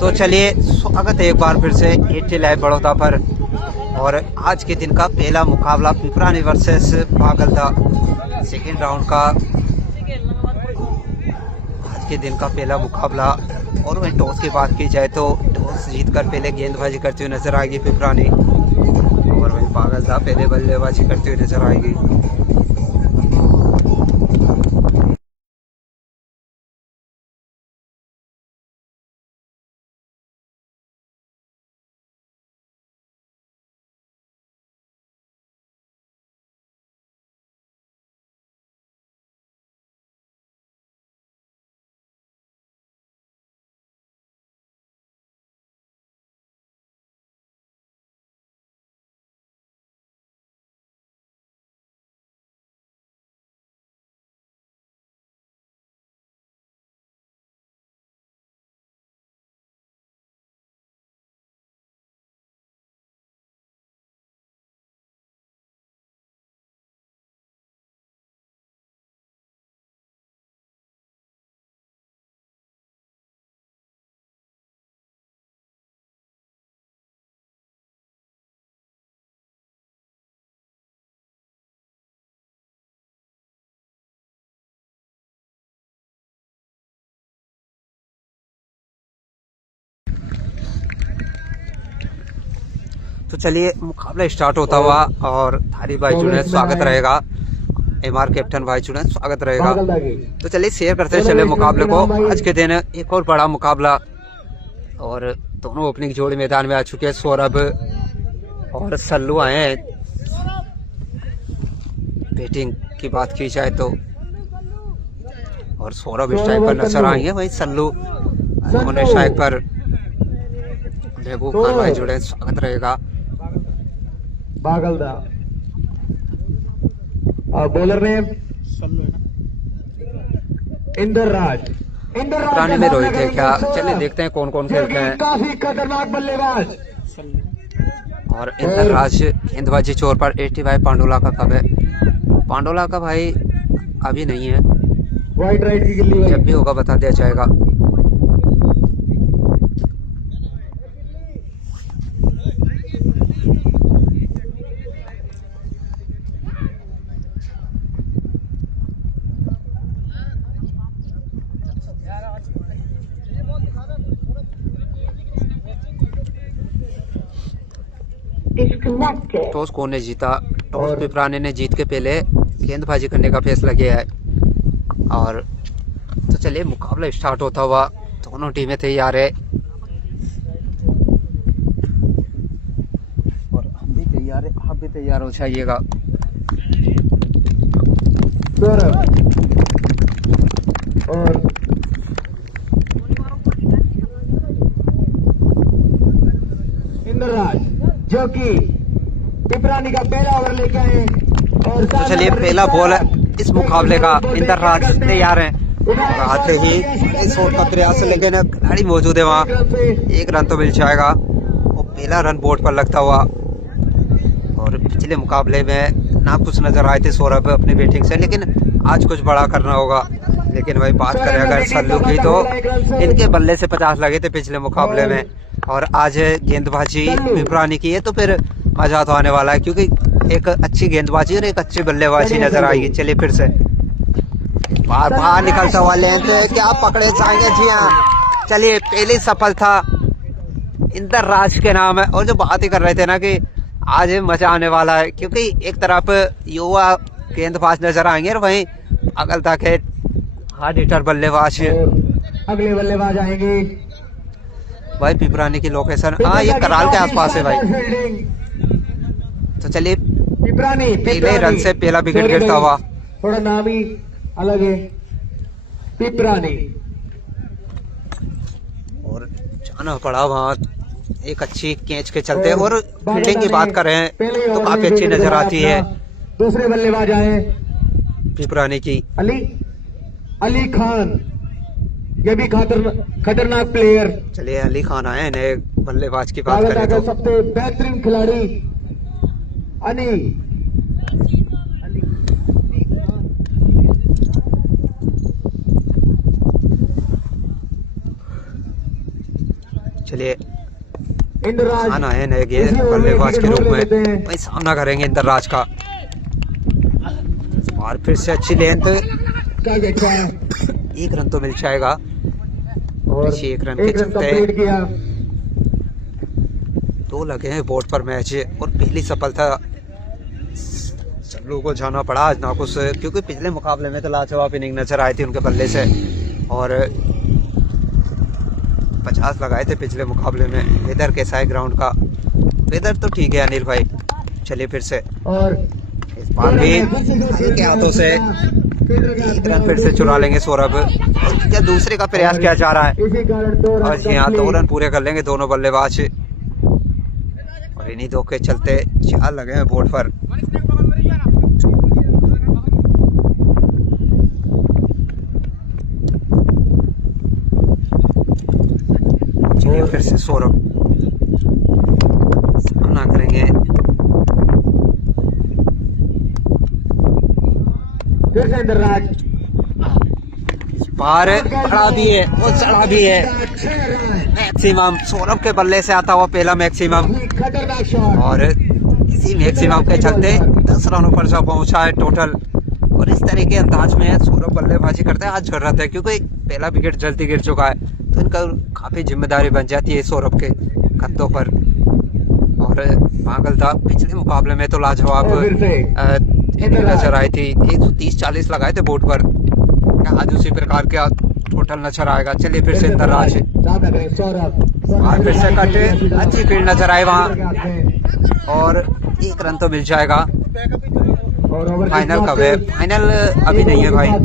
तो चलिए स्वागत है एक बार फिर से 80 लाइव बड़ौदा पर। और आज के दिन का पहला मुकाबला पिपरानी वर्सेस बागलदा, सेकेंड राउंड का आज के दिन का पहला मुकाबला। और वहीं टॉस की बात की जाए तो टॉस जीतकर पहले गेंदबाजी करती हुई नजर आएगी पिपरानी, और वहीं बागलदा पहले बल्लेबाजी करती हुई नजर आएगी। तो चलिए मुकाबला स्टार्ट होता हुआ, और थारी भाई जुड़े स्वागत रहेगा, एमआर कैप्टन भाई जुड़े स्वागत रहेगा। तो चलिए शेयर करते चले मुकाबले को। आज के दिन एक और बड़ा मुकाबला, और दोनों ओपनिंग जोड़ी मैदान में आ चुके हैं। सौरभ और सल्लू आए हैं। बैटिंग की बात की जाए तो और सौरभ स्ट्राइक पर नजर आएंगे, वहीं सल्लू उन्होंने स्ट्राइक पर। महबूब खान भाई जुड़े स्वागत रहेगा। बागलदा और बॉलर ने इंदर राज। पुराने में रोहित है क्या? चलिए देखते हैं कौन कौन खेलते हैं। काफी खतरनाक बल्लेबाज। और इंदर राज गेंदबाजी चोर पर 80 भाई पांडुला का कब है? पांडुला का भाई अभी नहीं है, वाइट राइट की गिल्ली जब भी होगा बता दिया जाएगा। टॉस कौन ने जीता? टॉस पिपरानी ने जीत के पहले गेंदबाजी करने का फैसला किया है। और तो चलिए मुकाबला स्टार्ट होता हुआ, दोनों टीमें तैयार है, और हम भी तैयार है, आप भी तैयार हो जाइएगा। और इंदर राज जो कि पिपरानी का पहला ओवर लेके आए। और तो चलिए पहला बॉल इस मुकाबले का, इंदर राज तैयार हैं। और आते ही शॉट का प्रयास, लेकिन खिलाड़ी मौजूद है वहाँ, एक रन तो मिल जाएगा। और पहला रन बोर्ड पर लगता हुआ। और पिछले मुकाबले में ना कुछ नजर आए थे सौरभ अपनी बैटिंग से, लेकिन आज कुछ बड़ा करना होगा। लेकिन वही बात करें अगर सल्लू की, तो इनके बल्ले से 50 लगे थे पिछले मुकाबले में, और आज गेंदबाजी पिपरानी की है, तो फिर मजा तो आने वाला है, क्योंकि एक अच्छी गेंदबाजी और एक अच्छी बल्लेबाजी नजर आएगी। चलिए फिर से बार बाहर निकलता हुआ लेंथ, क्या पकड़े जाएंगे? जी हाँ, चलिए पहली सफलता इंदर राज के नाम है। और जो बात ही कर रहे थे ना कि आज मजा आने वाला है, क्योंकि एक तरफ युवा गेंदबाज नजर आएंगे, और वहीं बागलदा के हार्ड हिटर बल्लेबाज, अगले बल्लेबाज आएंगे भाई पिपरानी की लोकेशन, हाँ ये कराल के आसपास है भाई। तो चलिए पहले रन से पहला विकेट गिरता हुआ, थोड़ा नाम ही अलग है पिपरानी। और जाना पड़ा वहाँ एक अच्छी कैच के चलते। और फील्डिंग की बात कर रहे हैं तो काफी अच्छी नजर आती है। दूसरे बल्लेबाज आए पिपरानी की अली खान, ये भी खतरनाक प्लेयर। चलिए अली खान आए, नए बल्लेबाज की बात करें तो सबसे बेहतरीन खिलाड़ी अली। चलिए इंद्रराज आना है नए गेंद बल्लेबाज के रूप में भाई सामना करेंगे इंद्रराज का। और फिर से अच्छी लेंथ, क्या देखा है 1 रन तो मिल जाएगा। और पीछे 1 रन के एक रन चलते कंप्लीट किया। 2 लगे हैं बोर्ड पर मैच और पहली सफलता सब लोगों को जाना पड़ा आज नाकुश, क्योंकि पिछले मुकाबले में तो लाजवाब इनिंग नजर आई थी उनके बल्ले से और 50 लगाए थे पिछले मुकाबले में। वेदर कैसा है ग्राउंड का? वेदर तो ठीक है अनिल भाई। चलिए फिर से और इस बार भी हल्के हाथों से 1 रन फिर से चुरा लेंगे सौरभ। क्या दूसरे का प्रयास किया जा रहा है? इसी कारण 2 और जी हाँ 2 रन रन पूरे कर लेंगे दोनों बल्लेबाज और इन्हीं 2 के चलते 4 लगे हैं बोर्ड पर। चलिए फिर से सौरभ सामना करेंगे। फिर से इंद्रराज इस बार बड़ा भी है और चढ़ा भी है। मैक्सिमम सौरभ के बल्ले से आता हुआ पहला मैक्सिमम खतरनाक शॉट और इसी मैक्सिमम के चलते 10 रनों पर जो पहुंचा है टोटल। और इस तरह के अंदाज में सौरभ बल्लेबाजी करते हैं आज जरूरत है, क्योंकि पहला विकेट जल्दी गिर चुका है तो इनका काफी जिम्मेदारी बन जाती है सौरभ के कंधों पर। और पागल था पिछले मुकाबले में तो लाजवाब नजर आई थी, 130-40 लगाए थे बोर्ड पर। आज उसी प्रकार का टोटल नजर आएगा। चलिए फिर से इंद्रराज और फिर से कट, अच्छी फील्ड नजर आए वहाँ और 1 रन तो मिल जाएगा। फाइनल कब है? फाइनल अभी नहीं है भाई। एक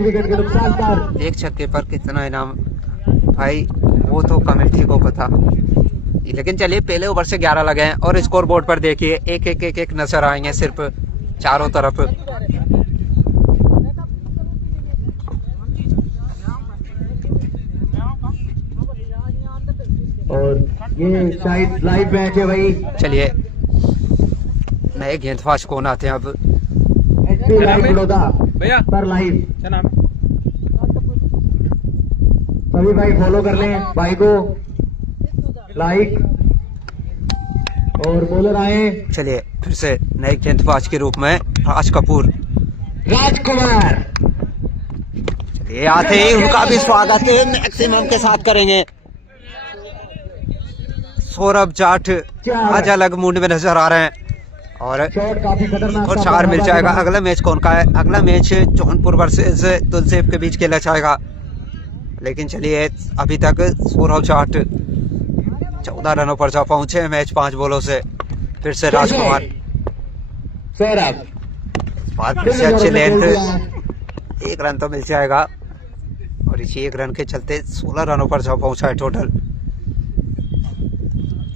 विकेट के नुकसान पर 1 छक्के पर कितना इनाम भाई वो तो कमेटी को पता, लेकिन चलिए पहले ओवर से 11 लगे हैं और स्कोर बोर्ड पर देखिए 1-1-1-1 नजर आएंगे सिर्फ चारों तरफ। और ये शायद लाइव मैच है भाई। चलिए नए गेंदबाज कौन आते हैं अब? एचपी लाइव बड़ौदा भैया पर लाइव। क्या नाम? सभी भाई फॉलो कर लें भाई को, लाइक और बॉलर आए। चलिए फिर से नए गेंदबाज के रूप में राज कपूर। राजकुमार चलिए आते ही उनका भी स्वागत मैक्सिमम के साथ करेंगे। सौरभ जाट आज अलग मूड में नजर आ रहे हैं और शॉट काफी खतरनाक और था। 4 मिल जाएगा। अगला मैच कौन का है? अगला मैच जौनपुर वर्सेस तुलसेब के बीच खेला जाएगा। लेकिन चलिए अभी तक सौरभ जाट 14 रनों पर जा पहुंचे हैं मैच 5 बॉलों से। फिर से राजकुमार सौरभ बाद फिर से अच्छी लेंथ, 1 रन तो मिल जाएगा और इसी 1 रन के चलते 16 रनों पर जा पहुंचा है टोटल।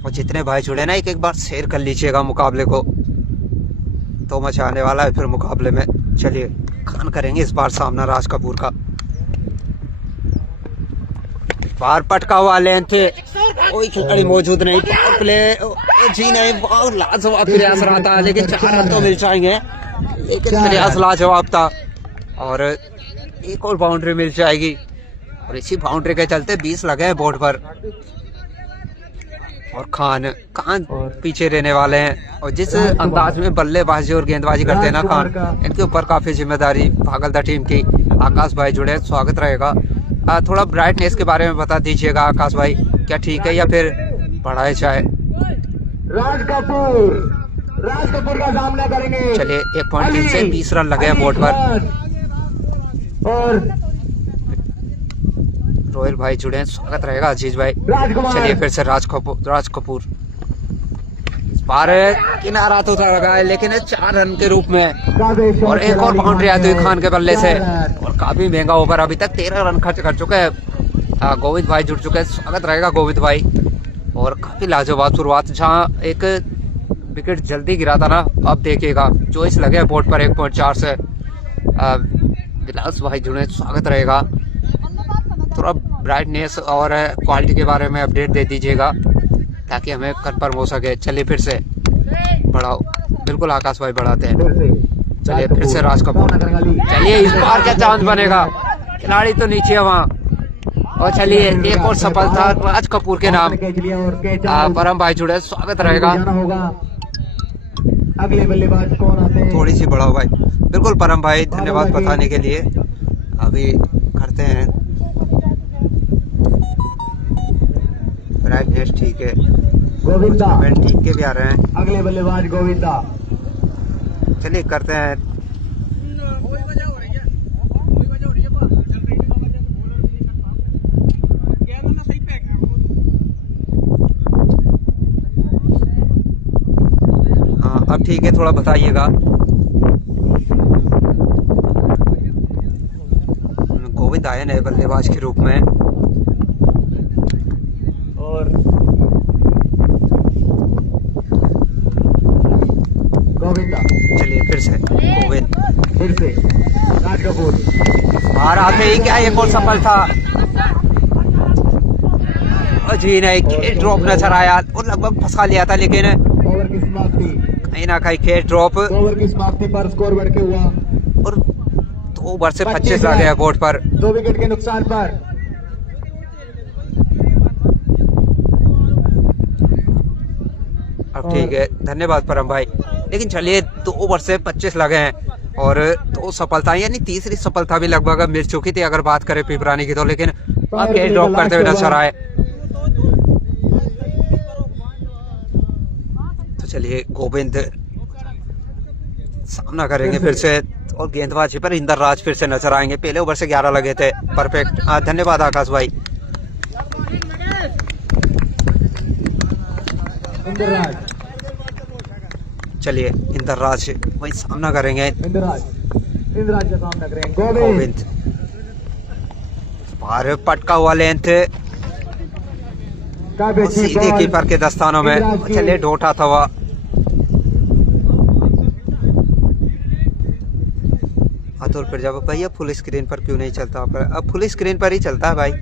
और जितने भाई जुड़े ना एक बार शेयर कर लीजिएगा मुकाबले को, तो मजा आने वाला है फिर मुकाबले में। चलिए खान करेंगे इस बार सामना राज कपूर का। बार पटका हुआ लेंथ, कोई खिलाड़ी मौजूद नहीं, पावर प्ले जी नहीं, बहुत लाजवाब प्रयास रहा था लेकिन 4 रन तो मिल जाएंगे, लेकिन प्रयास लाजवाब था और एक और बाउंड्री मिल जाएगी। और इसी बाउंड्री के चलते 20 लगे हैं बोर्ड पर और खान पीछे रहने वाले हैं। और जिस अंदाज में बल्लेबाजी और गेंदबाजी करते हैं ना खान, इनके ऊपर काफी जिम्मेदारी भागलदा टीम की। आकाश भाई जुड़े, स्वागत रहेगा। थोड़ा ब्राइटनेस के बारे में बता दीजिएगा आकाश भाई, क्या ठीक है या फिर बढ़ाए जाए? राज कपूर का सामना करेंगे। चलिए 1.3 से 20 रन लगे हैं बोर्ड पर और रोहिल भाई जुड़े हैं, स्वागत रहेगा अजीज भाई। राजकुमार। चलिए फिर से राज कपूर इस बार किनारा तो लगा है लेकिन 4 रन के रूप में और एक और बाउंड्री आती हुई खान के बल्ले से और काफी महंगा ओवर। अभी तक 13 रन खर्च कर चुके हैं। गोविंद भाई जुड़ चुके हैं, स्वागत रहेगा गोविंद भाई। और काफी लाजवाब शुरुआत, जहाँ एक विकेट जल्दी गिरा था ना, अब देखिएगा 24 लगे बोर्ड पर 1.4 से। विलास भाई जुड़े, स्वागत रहेगा। थोड़ा ब्राइटनेस और क्वालिटी के बारे में अपडेट दे दीजिएगा ताकि हमें कंफर्म हो सके। चलिए फिर से बढ़ाओ, बिल्कुल आकाश भाई बढ़ाते हैं। चलिए फिर से राज कपूर। चलिए इस बार क्या चांस बनेगा? खिलाड़ी तो नीचे है वहाँ और चलिए एक और सफलता राज कपूर के नाम परम भाई जुड़े, स्वागत रहेगा। अगले बल्लेबाज कौन आते हैं? थोड़ी सी बढ़ाओ भाई। बिल्कुल परम भाई, धन्यवाद बताने के लिए। अभी करते हैं ब्राइटनेस, ठीक है, गोविंदा ठीक के भी आ रहे हैं। अगले बल्लेबाज गोविंदा। चलिए करते हैं। हाँ अब ठीक है, थोड़ा बताइएगा। गोविंद आए नए बल्लेबाज के रूप में। और गोविंदा। चलिए फिर से गोविंद, फिर से राज कपूर। बाहर आते ही क्या एक और सफल था जी नहीं, खेल ड्रॉप नजर आया और लगभग फंसा लिया था, लेकिन ओवर की समाप्ति, कहीं ना कहीं खेल ड्रॉप। ओवर की समाप्ति पर स्कोर बढ़ के हुआ और 2 ओवर से 25 आ गया बोर्ड पर। 2 विकेट के नुकसान पर। अब ठीक है, धन्यवाद परम भाई। लेकिन चलिए 2 ओवर से 25 लगे हैं और 2 सफलता, यानी तीसरी सफलता भी लगभग मिल चुकी थी अगर बात करें पिपरानी की तो, लेकिन अब खेल ड्रॉप करते हुए नजर आए। तो चलिए गोविंद सामना करेंगे फिर से और गेंदबाजी पर इंदर राज फिर से नजर आएंगे। पहले ओवर से 11 लगे थे, परफेक्ट। धन्यवाद आकाश भाई। इंदर राज। चलिए इंदर राज वही सामना करेंगे। इंदर राज का सामना करेंगे गोविंद। बाहर पटका हुआ लेंथ सीधे कीपर के दस्तानों में। चलिए डोट आता हुआ। अतुल प्रजापति भैया फुल स्क्रीन पर क्यों नहीं चलता? अब फुल स्क्रीन पर ही चलता है भाई।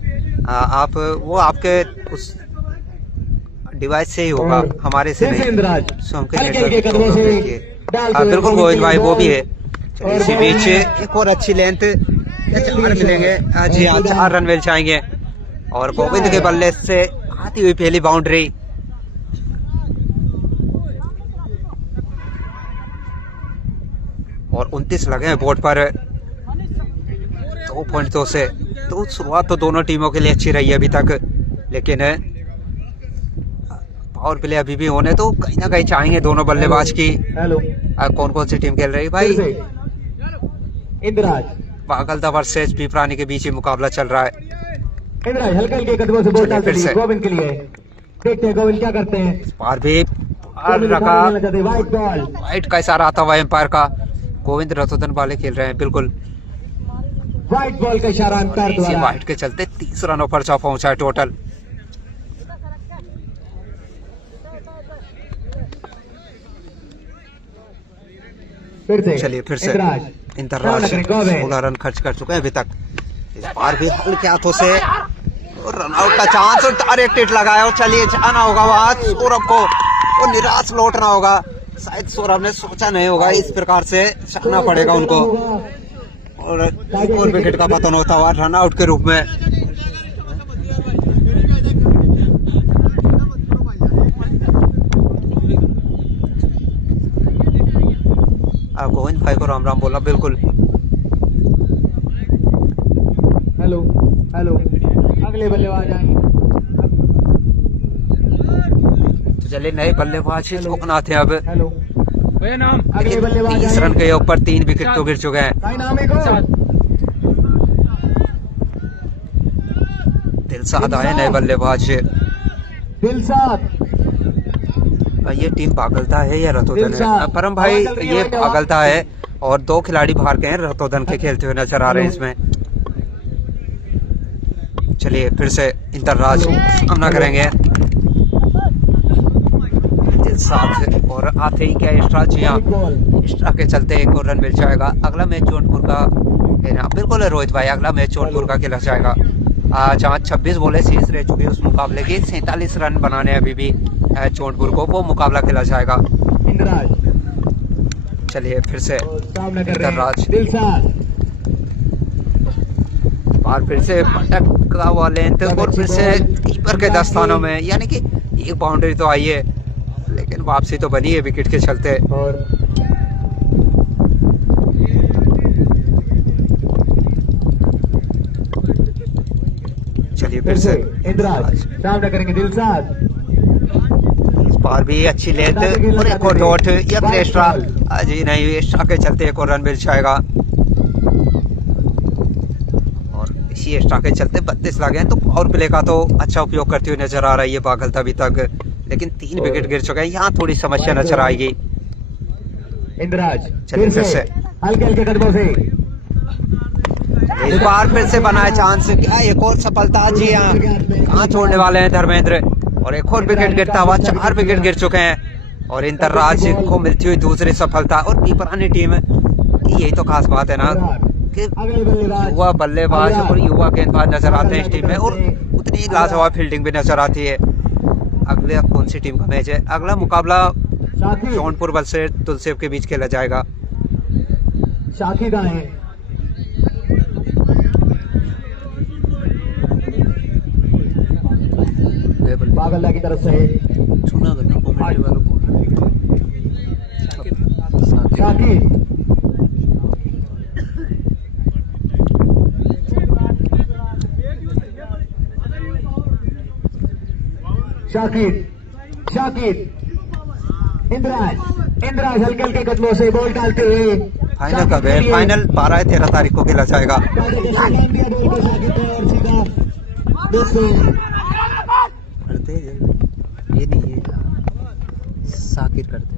आप वो आपके उस डिवाइस से ही होगा, हमारे से नहीं। बिल्कुल गोविंद भाई वो भी है। चलिए इसी बीच एक और अच्छी लेंथ, 4 मिलेंगे जी हाँ, 4 रन मिल जाएंगे। और गोविंद के बल्ले से आती हुई पहली बाउंड्री। और 29 लगे हैं बोर्ड पर 2 पॉइंट से। तो शुरुआत तो दोनों टीमों के लिए अच्छी रही है अभी तक, लेकिन पावर प्ले अभी भी होने तो कहीं ना कहीं चाहेंगे दोनों बल्लेबाज की। कौन कौन सी टीम खेल रही है भाई? इंद्राज पागलता वर्सेस पिपरानी के बीच ही मुकाबला चल रहा है। इंद्राज हल्के कदमों से बॉल डालते हैं गोविंद के लिए। देखते हैं गोविंद क्या करते हैं। इस बार भी रखा, वाइट का इशारा आता हुआ एम्पायर का। गोविंद रतोदन वाले खेल रहे हैं, बिल्कुल वाइट बॉल का इशारा एम्पायर द्वारा। वाइट के चलते 30 रनों पर जा पहुंचा है टोटल। चलिए फिर से इंतराज 16 रन खर्च कर चुके हैं अभी तक। इस बार भी हल्के हाथों से रन आउट का चांस और डायरेक्ट लगाया। और चलिए जाना होगा वहां सौरभ को और निराश लौटना होगा। शायद सौरभ ने सोचा नहीं होगा इस प्रकार से जाना पड़ेगा उनको। और एक और विकेट का पतन होता हुआ रन आउट के रूप में। गोविंद भाई को राम राम बोला, बिल्कुल। हेलो अगले बल्लेबाज आएंगे। तो चलिए नए बल्लेबाज कौन आते हैं अब? हेलो नाम अगले बल्लेबाज 30 रन के ऊपर 3 विकेट तो गिर चुके हैं। दिलशाद आए नए बल्लेबाज। दिलशाद ये टीम पागलता है या रतोदन है? परम भाई ये पागलता है और 2 खिलाड़ी बाहर के हैं रतोदन के खेलते हुए नजर आ रहे हैं इसमें। चलिए फिर से इंतरराज सामना करेंगे दिलशाद। और आते ही क्या एक्स्ट्रा के चलते 1 और रन मिल जाएगा। अगला मैच जौनपुर का है ना? बिल्कुल है रोहित भाई, अगला मैच जौनपुर का खेला जाएगा। जहाँ 26 बॉलें शेष रह चुकी है उस मुकाबले की 47 रन बनाने अभी भी जौनपुर को, वो मुकाबला खेला जाएगा। चलिए फिर से इंद्रराज बार फिर से पटका हुआ लेंथ और फिर से कीपर के दस्तानों में, यानी कि एक बाउंड्री तो आई है लेकिन वापसी तो बनी है विकेट के चलते। और चलिए फिर से इंद्राज सामना करेंगे दिलशाद। इस बार भी अच्छी लेंथ और एक और डॉट या फिर एक्स्ट्रा, जी नहीं एक्स्ट्रा के चलते एक और रन मिल जाएगा और इसी एक्स्ट्रा के चलते 32 लगे हैं। तो पावर प्ले का तो अच्छा उपयोग करती हुई नजर आ रही है बागल अभी तक, लेकिन 3 विकेट गिर चुके हैं, यहाँ थोड़ी समस्या नजर आएगी। इंद्राज चलिए फिर से हल्के हल्के कदमों से इस बार फिर से बनाए चांस, क्या एक और सफलता, जी हाँ कहाँ छोड़ने वाले हैं धर्मेंद्र, और एक और विकेट गिरता हुआ 4 विकेट गिर चुके हैं और इंद्रराज को मिलती हुई दूसरी सफलता। और पीपरानी टीम की यही तो खास बात है ना कि युवा बल्लेबाज और युवा गेंदबाज नजर आते हैं इस टीम में और उतनी लाजवाब फील्डिंग भी नजर आती है। अगले कौन सी टीम का मैच है? अगला मुकाबला जौनपुर बल से तुलसेब के बीच खेला जाएगा। शाखी का है बागल्ला की तरफ से सुना करना कमेंट वालों को शाकिर शाकिर शाकिर इंद्राज हल्के हल्के कदमों से बॉल डालते हुए फाइनल कब है? फाइनल 12-13 तारीख को खेला जाएगा। करते ये नहीं है साकिर करते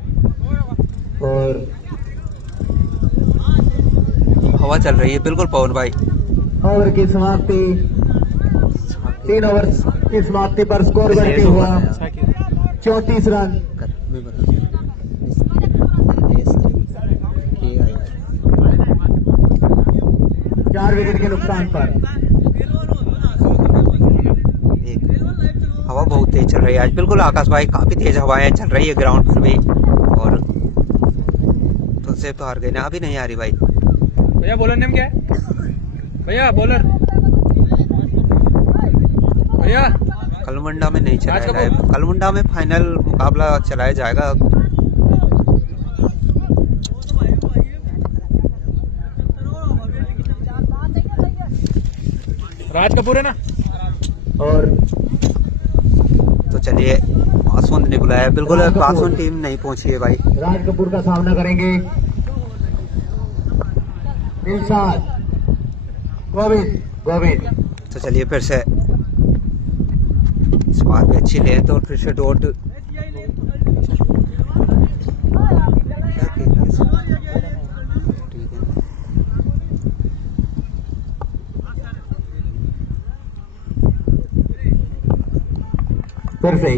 और हवा चल रही है बिल्कुल पवन भाई। ओवर की समाप्ति 3 ओवर की समाप्ति पर स्कोर बढ़ते हुआ 34 रन। 4 विकेट के नुकसान पर हवा बहुत तेज चल रही है आज, बिल्कुल आकाश भाई काफी तेज हवाएं चल रही है ग्राउंड पर भी। और तुलसेब तो हार गई ना, अभी नहीं आ रही भाई। भैया बॉलर नेम क्या है? भैया बॉलर भैया कलमुंडा में नहीं चलाया जाएगा, कलमुंडा में फाइनल मुकाबला चलाया जाएगा। राज कपूर है ना। और तो चलिए पासवान ने बुलाया, बिल्कुल पासवान टीम नहीं पहुंची है भाई। राज कपूर का सामना करेंगे दिलशाद गोविंद। तो चलिए फिर से इस बार भी अच्छी लेंथ और फिर से डॉट। क्या खेल रहा है इसमें? ठीक है फिर से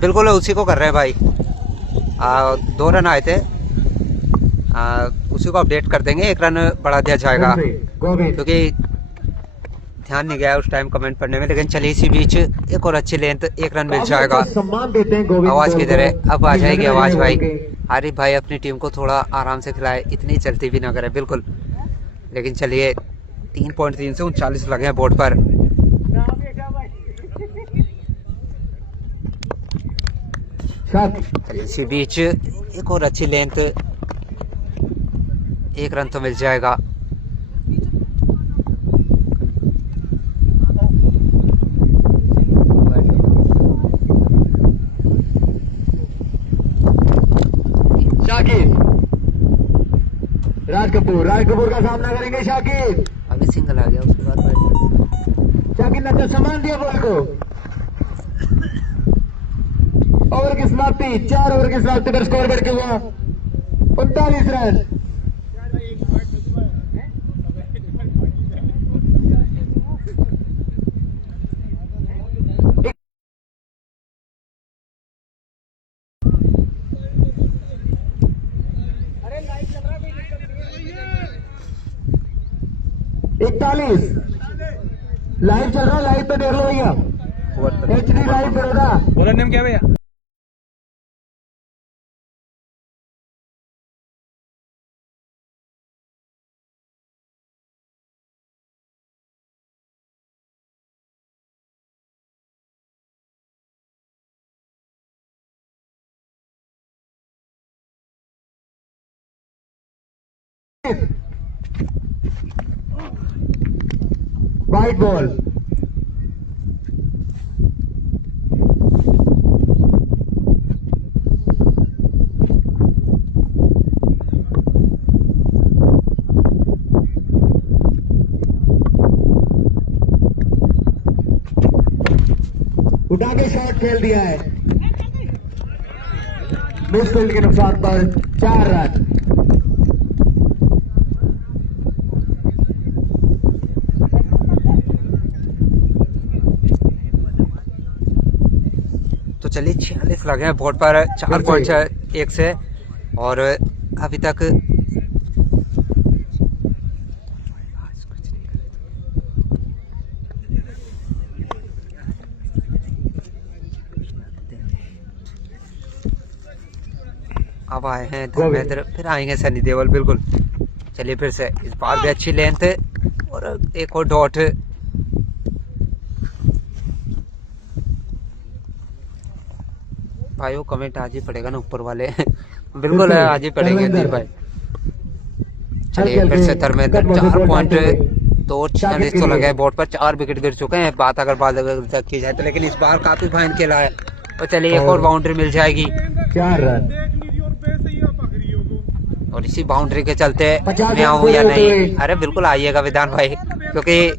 बिल्कुल उसी को कर रहे हैं भाई। 2 रन आए थे, उसी को अपडेट कर देंगे, 1 रन बढ़ा दिया जाएगा क्योंकि ध्यान नहीं गया उस टाइम कमेंट पढ़ने में। लेकिन चलिए इसी बीच एक और अच्छी लेंथ, 1 रन मिल जाएगा। सम्मान देते हैं गोविंद। आवाज किधर है? अब आ जाएगी आवाज भाई। आरिफ भाई अपनी टीम को थोड़ा आराम से खिलाए, इतनी चलती भी ना करे बिल्कुल। लेकिन चलिए 3.3 से 39 लगे हैं बोर्ड पर। चलिए इसी बीच एक और अच्छी लेंथ, 1 रन तो मिल जाएगा। शाकिर राज कपूर का सामना करेंगे शाकिर। अभी सिंगल आ गया, उसके बाद शाकिर ने सम्मान दिया बॉल को। ओवर की समाप्ति, 4 ओवर की समाप्ति पर स्कोर बढ़ के हुआ 39 रन। इकतालीस लाइव चल रहा है, लाइव पे देख लो भैया, HD live Baroda. Bowler name क्या है भैया? White ball. उठा के शॉट खेल दिया है, मिडफील्ड के नुकसान पर 4 रन। तो चलिए 46 लगे हैं बोर्ड पर 4.1 से, और अभी तक अब आए हैं धर्मेंद्र, फिर आएंगे सनी देओल। बिल्कुल, चलिए फिर से इस बार भी अच्छी लेंथ और एक और डॉट। भाई वो कमेंट आज ही पड़ेगा ना ऊपर वाले बिल्कुल आज ही पड़ेंगे दीप भाई। चलिए फिर से धर्मेंद्र 4.246 तो लगे बोर्ड पर, 4 विकेट गिर चुके हैं। बात अगर की जाए तो, लेकिन इस बार काफी फाइन खेला है। तो चलिए एक और बाउंड्री मिल जाएगी, 4 रन। और इसी बाउंड्री के चलते मैं आऊँ या नहीं, अरे बिल्कुल आइएगा विधान भाई, क्योंकि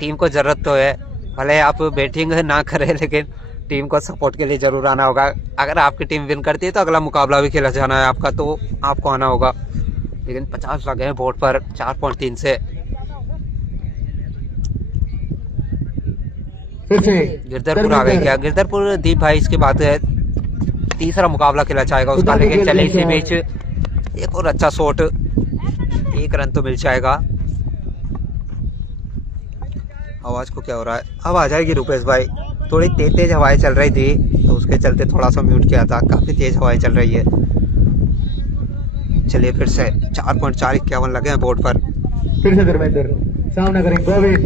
टीम को जरूरत तो है। भले आप बैटिंग ना करें, लेकिन टीम को सपोर्ट के लिए जरूर आना होगा। अगर आपकी टीम विन करती है तो अगला मुकाबला भी खेला जाना है आपका, तो आपको आना होगा। लेकिन 50 लगे हैं बोर्ड पर 4.3 से। गिरधरपुर आ गए क्या? गिरधरपुर दीप भाई इसके बाद तीसरा मुकाबला खेला जाएगा उसका। लेकिन चले इसी बीच एक और अच्छा शॉट, 1 रन तो मिल जाएगा। आवाज को क्या हो रहा है? अब आ जाएगी रुपेश भाई। थोड़ी तेज हवाएं चल रही थी तो उसके चलते थोड़ा सा म्यूट किया था। काफी तेज हवाएं चल रही है। चलिए फिर से 4.451 लगे हैं बोर्ड पर। फिर से धर्मेंद्र सामना करेंगे गोविंद।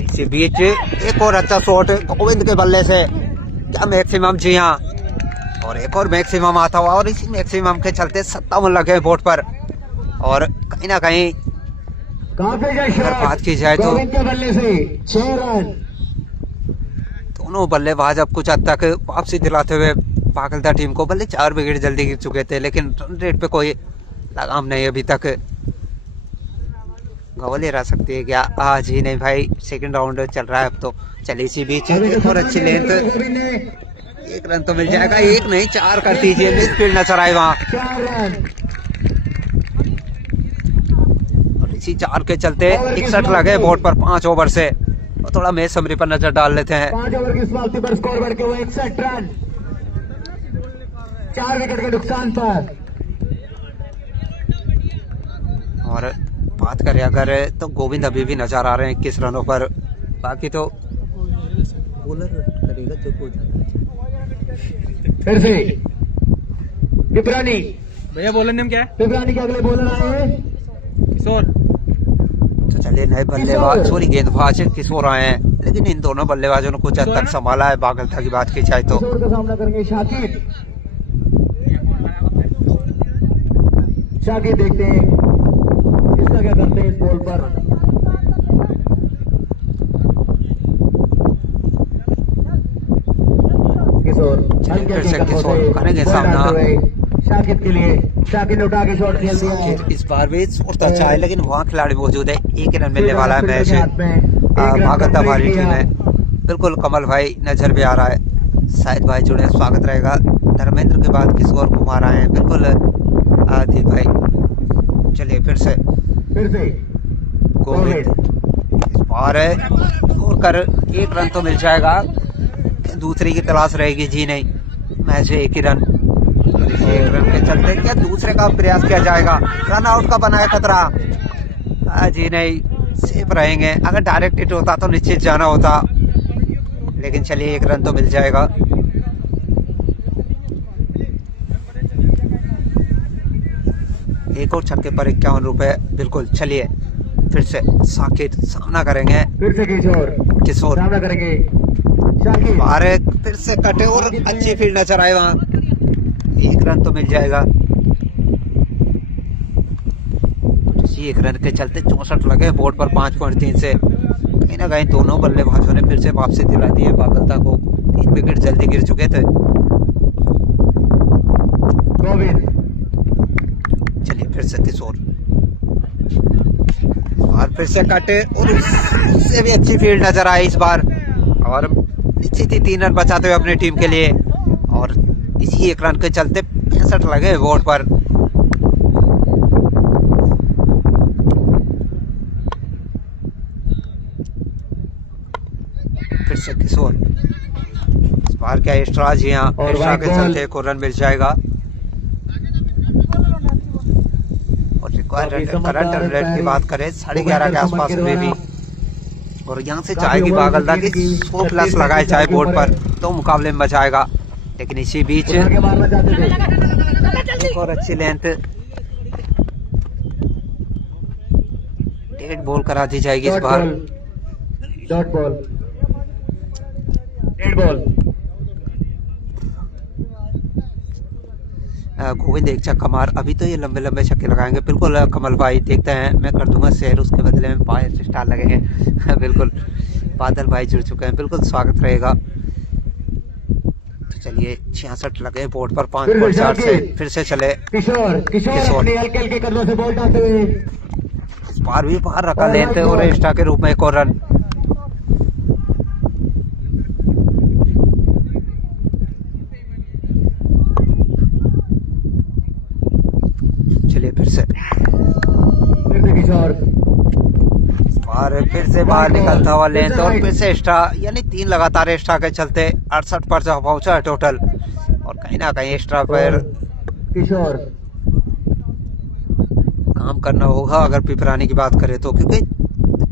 इसी बीच एक और अच्छा शॉट गोविंद के बल्ले से, क्या मैक्सिमम, जी हाँ, और एक और मैक्सिमम आता हुआ। और इसी मैक्सिमम के चलते 57 लगे बोर्ड पर। और कहीं ना कहीं अगर बात की जाए तो गोविंद के बल्ले से 6 रन। दोनों बल्लेबाज अब कुछ हद तक वापसी दिलाते हुए पागलता टीम को। भले 4 विकेट जल्दी गिर चुके थे, लेकिन रन रेट पे कोई लगाम नहीं अभी तक। गवले रह सकती है क्या? आज ही नहीं भाई, सेकंड राउंड चल रहा है अब तो। चलिए इसी बीच एक और अच्छी लेंथ, 1 रन तो मिल जाएगा। 1 नहीं 4 कर दीजिए, मिडफील्ड नजर आए वहाँ। 4 रन। और इसी 4 के चलते 61 लगे बोर्ड पर 5 ओवर से। और थोड़ा मैच समरी पर नजर डाल लेते हैं। 5 ओवर की समाप्ति पर स्कोर बढ़ के हुए 61 रन, 4 विकेट के नुकसान पर। और बात करें अगर तो गोविंद अभी भी नजर आ रहे हैं 21 रनों पर। बाकी तो बॉलर करेगा जो को फिर से पिपरानी। भैया बॉलर नेम क्या है? पिपरानी के अगले बॉलर आए हैं किशोर। तो चलिए नए बल्लेबाज, सॉरी गेंदबाज किशोर आए हैं। लेकिन इन दोनों बल्लेबाजों ने कुछ हद तक संभाला है। बागलता की बात की जाए तो किशोर का सामना करेंगे शाकिर। शाकिर देखते हैं इसका क्या करते हैं इस बॉल पर। किशोर फिर से किशोर करेंगे सामना। शाकिर के लिए शाकिर ने उठा के शॉट खेल दिया। साकिर इस बार भी शॉट अच्छा है, लेकिन वहाँ खिलाड़ी मौजूद है, एक ही रन मिलने वाला है मैच। भागलता हमारी टीम है, बिल्कुल कमल भाई नजर भी आ रहा है। शायद भाई जुड़े, स्वागत रहेगा। धर्मेंद्र के बाद किशोर कुमार आए हैं, बिल्कुल आदित्य भाई। चलिए फिर से गोविंद इस बार है और कर 1 रन तो मिल जाएगा, दूसरे की तलाश रहेगी। जी नहीं, मैच है 1 ही रन, 1 रन के चलते क्या दूसरे का प्रयास किया जाएगा। रन आउट का बना है खतरा। जी नहीं, सेफ रहेंगे। अगर डायरेक्ट हिट होता तो निश्चित जाना होता, लेकिन चलिए 1 रन तो मिल जाएगा। एक और छक्के पर 51 रुपए। बिल्कुल, चलिए फिर से साकिर सामना करेंगे। फिर से किशोर सामना करेंगे। शाकिर बारे फिर से कटे और अच्छी फील्ड नजर आए, वहां 1 रन तो मिल जाएगा। 1 रन के चलते 64 लगे बोर्ड पर 5.3 से। कहीं ना कहीं दोनों बल्लेबाजों ने फिर से वापसी दिला दी है भागलता को। 3 विकेट जल्दी गिर चुके थे। गोविंद चलिए फिर से किशोर और फिर से कटे और उससे भी अच्छी फील्ड नजर आई इस बार, और निश्चित ही 3 रन बचाते हुए अपनी टीम के लिए। और इसी 1 रन के चलते 65 लगे बोर्ड पर। फिर से किशोर इस बार क्या एक्स्ट्रा, जी हाँ, एक्स्ट्रा के चलते 1 और रन मिल जाएगा। करंट रन रेट की बात करें 11:30 के आसपास में भी, और यहाँ से चाहेगी भागलता की 100 प्लस लगाए चाहे बोर्ड पर तो मुकाबले में बचाएगा। लेकिन इसी बीच एक और अच्छी लेंथ, डेड बॉल करा दी जाएगी इस बार। Dot ball, dead ball. Govind एक छक्का मार, अभी तो ये लंबे लंबे छक्के लगाएंगे। बिल्कुल कमल भाई, देखते हैं, मैं कर दूंगा शेयर, उसके बदले में 5 स्टार लगेंगे। बिल्कुल बादल भाई जुड़ चुके हैं, बिल्कुल स्वागत रहेगा। तो चलिए 66 लगे बोर्ड पर 5.4 से। फिर से चले किशोर अपने हल्के कदमों से बॉल डालते हुए इस बार भी बाहर रखा लेते और एक्स्ट्रा के रूप में 1 और रन। फिर से किशोर बाहर, फिर से बाहर निकलता हुआ लेंथ और फिर से एक्स्ट्रा, यानी 3 लगातार एक्स्ट्रा के चलते 68 पर पहुंचा है टोटल। और कहीं ना कहीं एक्स्ट्रा पर किशोर काम करना होगा अगर पिपरानी की बात करें तो, क्योंकि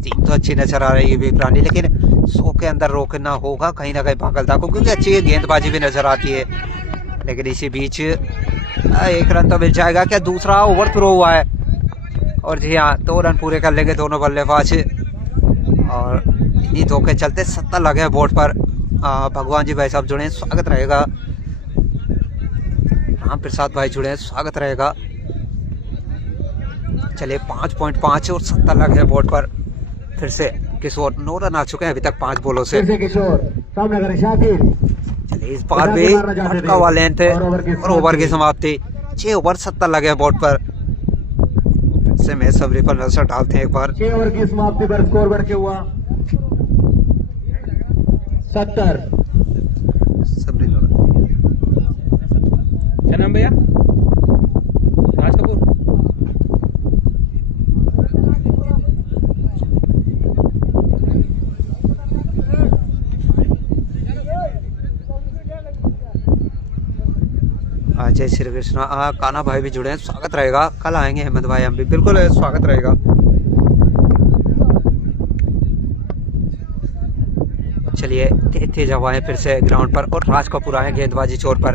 टीम तो अच्छी नजर आ रही है पिपरानी, लेकिन 100 के अंदर रोकना होगा कहीं ना कहीं भागलता को, क्योंकि अच्छी गेंदबाजी भी नजर आती है। लेकिन इसी बीच 1 रन तो मिल जाएगा। क्या दूसरा ओवर थ्रो हुआ है, और जी हाँ 2 रन पूरे कर लेंगे दोनों बल्लेबाज। और इन्हीं 2 के चलते 70 लगे बोर्ड पर। भगवान जी भाई साहब जुड़े, स्वागत रहेगा। राम प्रसाद भाई जुड़े, स्वागत रहेगा। चलिए 5.5 और 70 लगे बोर्ड पर। फिर से किशोर 9 रन आ चुके हैं अभी तक 5 बॉलों से। किशोर सामना करें शाकिर। चलिए इस बार भी फटका हुआ लेंथ और ओवर की समाप्ति। 6 ओवर 70 लगे बोर्ड पर। फिर से मैच सबरी पर नजर डालते हैं एक बार। 6 ओवर की समाप्ति पर स्कोर बढ़ के हुआ 70। सबरी क्या नाम भैया? राज कपूर। जय श्री कृष्णा। काना भाई भी जुड़े हैं, स्वागत रहेगा। कल आएंगे अहमद भाई, हम भी बिल्कुल स्वागत रहेगा। चलिए तेज हवाएं फिर से ग्राउंड पर, और राज कपूर आए गेंदबाजी छोर पर,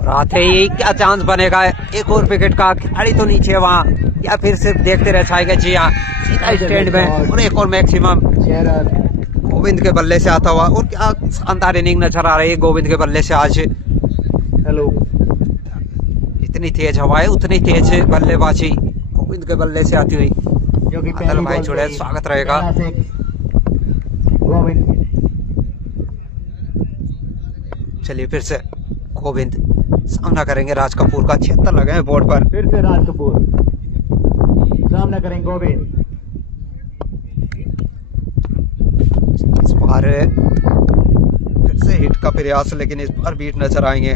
और आते ही क्या चांस बनेगा एक और विकेट का। खिलाड़ी तो नीचे वहाँ, या फिर सिर्फ देखते रह जाएंगे। जी हाँ, सीधा स्टैंड में, और एक और मैक्सिमम गोविंद के बल्ले से आता हुआ। और क्या शानदार इनिंग नजर आ रही है गोविंद के बल्ले से आज। हेलो, जितनी तेज हवाएं उतनी तेज बल्लेबाजी गोविंद के बल्ले से आती हुई। बादल भाई जुड़े, स्वागत रहेगा। चलिए फिर से गोविंद सामना करेंगे राज कपूर का। 76 लगे हैं बोर्ड पर। फिर से राज कपूर सामना करेंगे गोविंद। इस बार फिर से हिट का प्रयास, लेकिन इस बार बीट नजर आएंगे।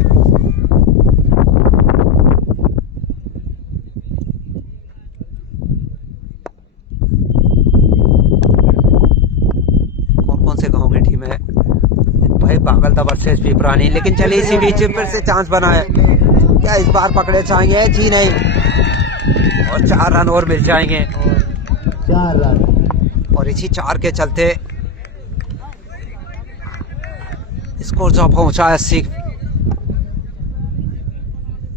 कौन कौन से गांव की टीम है भाई? बागलता वर्सेस पिपरानी। लेकिन चलिए इसी बीच फिर से चांस बना है। क्या इस बार पकड़े जाएंगे? जी नहीं, और 4 रन और मिल जाएंगे। 4 रन और इसी 4 के चलते स्कोर जो पहुंचा है 80।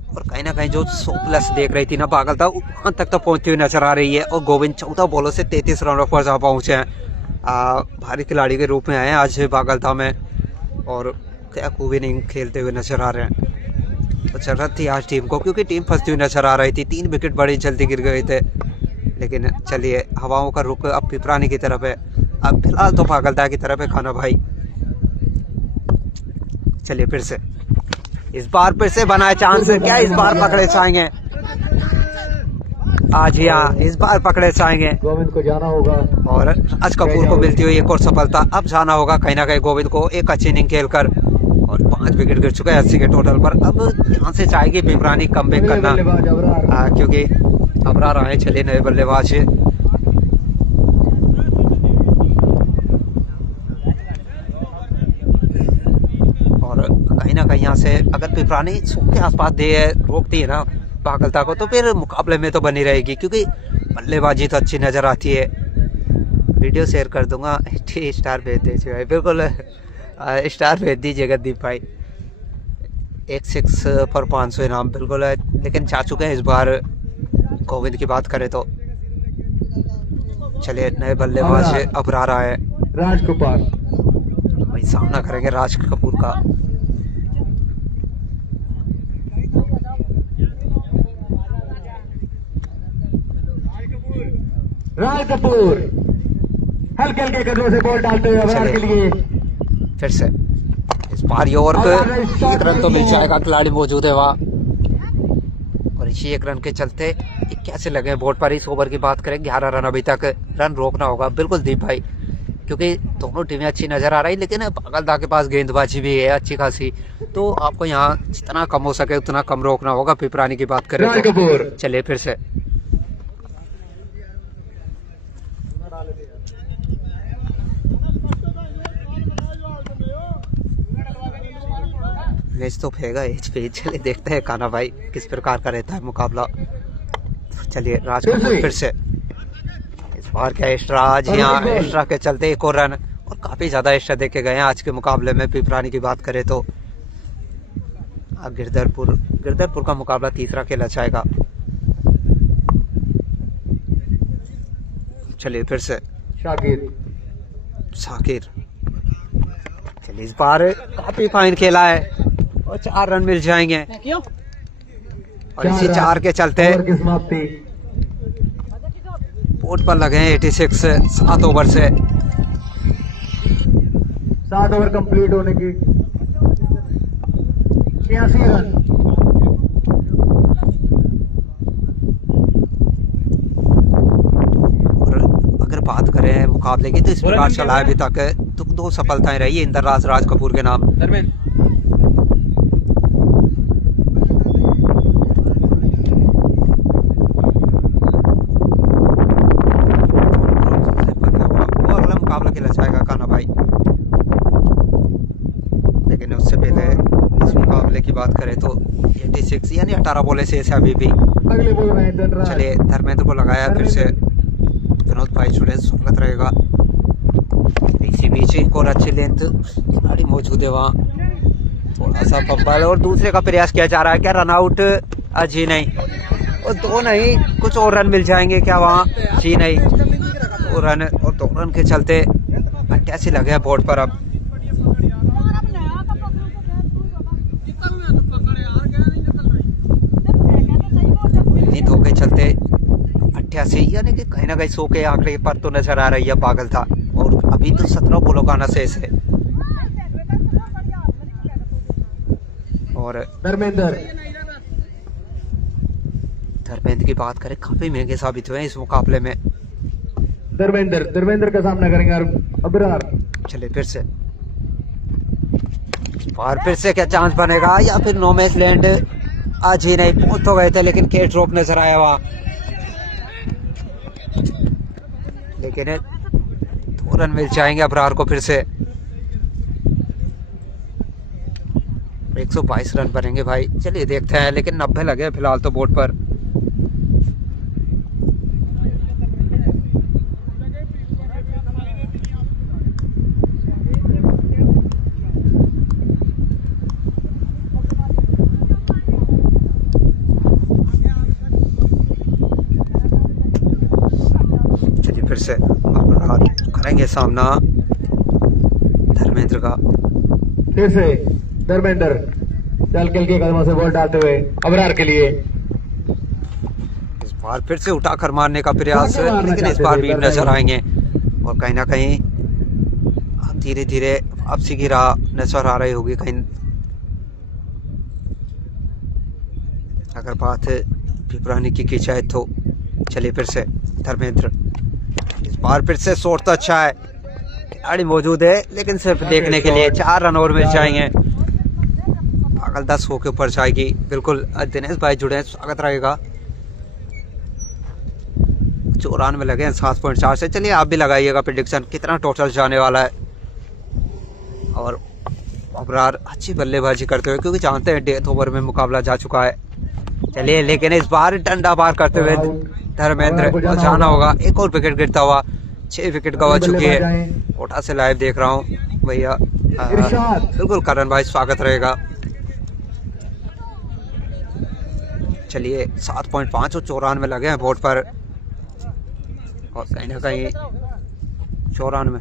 और कहीं ना कहीं जो 100 प्लस देख रही थी ना बागलता, वहां तक तो पहुंचती हुई नजर आ रही है। और गोविंद 14 बॉलों से 33 रनों पर जहाँ पहुंचे हैं। भारी खिलाड़ी के रूप में आए हैं आज बागलता में, और क्या खूब इनिंग खेलते हुए नजर आ रहे हैं। तो जरूरत थी आज टीम को, क्योंकि टीम फंसती हुई नजर आ रही थी। 3 विकेट बड़ी जल्दी गिर गए थे। लेकिन चलिए हवाओं का रुख अब पिपरानी की तरफ है। अब फिलहाल तो बागलता की तरफ है खाना भाई। चलिए फिर से इस बार फिर से बनाए चांस। क्या इस बार पकड़े जाएंगे? आज यहाँ इस बार पकड़े जाएंगे। गोविंद को जाना होगा और राज कपूर को मिलती हुई एक और सफलता। अब जाना होगा कहीं ना कहीं गोविंद को, एक अच्छी इनिंग खेलकर। और 5 विकेट गिर चुके हैं 80 के टोटल पर। अब यहाँ से चाहेगी पिपरानी कमबैक करना, क्योंकि अबरार आए चले नए बल्लेबाज। और कहीं ना कहीं यहाँ से अगर पिपरानी 100 के आसपास दे रोकती है ना बागलता को, तो फिर मुकाबले में तो बनी रहेगी, क्योंकि बल्लेबाजी तो अच्छी नजर आती है। वीडियो शेयर कर दूंगा, स्टार भेज दीजिए भाई, बिल्कुल स्टार भेज दीजिएगा दीप भाई। 1 पर 500 इनाम बिल्कुल है। लेकिन जा चुके हैं इस बार गोविंद की बात करें तो। चलिए नए बल्लेबाज अबरार आए। राज कपूर भाई सामना करेंगे राज कपूर का। राज कपूर हल्के हल्के कदमों से बॉल डालते हुए अबरार के लिए। फिर से इस बार ये और 1 रन तो मिल जाएगा। खिलाड़ी मौजूद है वहाँ। और इसी 1 रन के चलते 81 लगे बोर्ड पर। इस ओवर की बात करें 11 रन अभी तक। रन रोकना होगा बिल्कुल दीप भाई, क्योंकि दोनों टीमें अच्छी नजर आ रही। लेकिन बागलता के पास गेंदबाजी भी है अच्छी खासी, तो आपको यहाँ जितना कम हो सके उतना कम रोकना होगा। पिपरानी की बात करें तो। चलिए फिर से मैच तो फेंगा एज पे। चलिए देखते हैं काना भाई किस प्रकार का रहता है मुकाबला। चलिए राज कपूर फिर से इस बार क्या एक्स्ट्रा? आज यहाँ एक्स्ट्रा के चलते 1 और रन, और काफी ज्यादा एक्स्ट्रा देके गए हैं आज के मुकाबले में। पिपरानी की बात करें तो गिरधरपुर का मुकाबला तीसरा खेला जाएगा। चलिए फिर से शाकिर। चलिए इस बार काफी फाइन खेला है और 4 रन मिल जाएंगे। और इसी 4 के चलते बोर्ड पर लगे हैं 86 7 ओवर से। 7 ओवर कंप्लीट होने की 86 रन। और अगर बात करें मुकाबले की तो इस प्रकार चला है अभी तक। तो 2 सफलताएं रही है इंद्रराज राज कपूर के नाम। मुकाबला खेला जाएगा काना भाई। लेकिन उससे पहले इस मुकाबले की बात करें तो 86 यानी 18 बॉले से अभी भी। चलिए धर्मेंद्र को लगाया फिर से विनोद भाई जुड़े, स्वागत रहेगा। इसी बीच एक और अच्छी लेंथ खिलाड़ी मौजूद है वहाँ। थोड़ा सा पंपल और दूसरे का प्रयास किया जा रहा है। क्या रन आउट? जी नहीं, और 2 नहीं, कुछ और रन मिल जाएंगे क्या वहाँ? जी नहीं, 2 रन। और 2 रन के चलते 88 लगे हैं बोर्ड पर। अब इन 2 के चलते 88 यानी कि कहीं ना कहीं 100 के आंकड़े पर तो नजर आ रही है बागलता। और अभी तो 17 बॉलों का शेष है। और धर्मेंद्र धर्मेंद्र की बात करें, काफी महंगे साबित हुए हैं इस मुकाबले में। धर्मेंद्र का सामना करेंगे अबरार। चलिए फिर से, और फिर से क्या चांस बनेगा, या फिर नो मैच लैंड। आज ही नहीं, पहुंच तो गए थे लेकिन कैच ड्रॉप नजर आया वहां, लेकिन 2 रन मिल जाएंगे अबरार को। फिर से 122 रन बनेंगे भाई। चलिए देखते हैं, लेकिन 90 लगे हैं फिलहाल तो बोर्ड पर। चलिए फिर से अबरार करेंगे सामना धर्मेंद्र का। फिर से धर्मेंद्र चल के कदमों से बॉल डालते हुए अबरार के लिए। इस बार फिर से उठाकर मारने का प्रयास, लेकिन इस बार भी नजर आएंगे। और कहीं ना कहीं धीरे धीरे वापसी की राह नजर आ रही होगी कहीं, अगर बात पिपरानी की जाए तो। चलिए फिर से धर्मेंद्र, इस बार फिर से शॉट तो अच्छा है, खिलाड़ी मौजूद है, लेकिन सिर्फ देखने के लिए 4 रन और मिल जाएंगे। पागल 10 हो के ऊपर जाएगी। बिल्कुल दिनेश भाई जुड़े हैं, स्वागत रहेगा। 94 में लगे हैं 7.4 से। चलिए आप भी लगाइएगा प्रेडिक्शन कितना टोटल जाने वाला है। और अबरार अच्छी बल्लेबाजी करते हुए, क्योंकि जानते हैं डेथ ओवर में मुकाबला जा चुका है। चलिए, लेकिन इस बार डंडा पार करते हुए धर्मेंद्र को जाना होगा। एक और विकेट गिरता हुआ, 6 विकेट गवा चुकी है। कोटा से लाइव देख रहा हूँ भैया। बिल्कुल करण भाई स्वागत रहेगा। चलिए 7.5 और 94 लगे हैं बोर्ड पर, और कहीं ना कहीं 94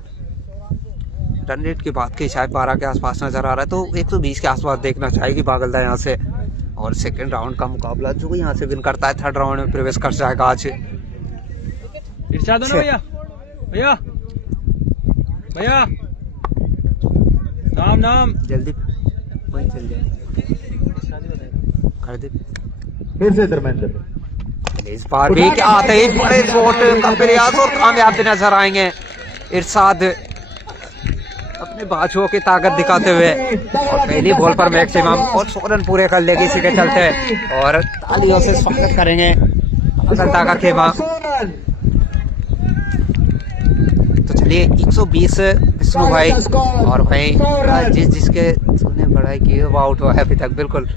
रन रेट की बात की शायद 12 के आसपास नजर आ रहा है, तो 120 के आसपास देखना चाहेगी बागलदा यहाँ से। और सेकंड राउंड का मुकाबला जो यहाँ से विन करता है 3rd राउंड में प्रवेश कर जाएगा आज। इरशाद हो ना भैया, भैया भैया नाम जल्दी वहीं चल जाए कर दे। फिर से धर्मेंद्र, इस बार भी क्या आते ही बड़े शॉट का प्रयास और कामयाब नजर आएंगे। इरशाद अपने बाजुओं की ताकत दिखाते हुए, और पहली बॉल पर मैक्सिमम और 100 रन पूरे कर लेगी इसी के चलते। और तालियों से स्वागत करेंगे बागलदा का खेमा। तो चलिए 120 विष्णु भाई, और भाई जिसके तूने बढ़ाई की वो आउट हुआ है अभी तक। बिल्कुल,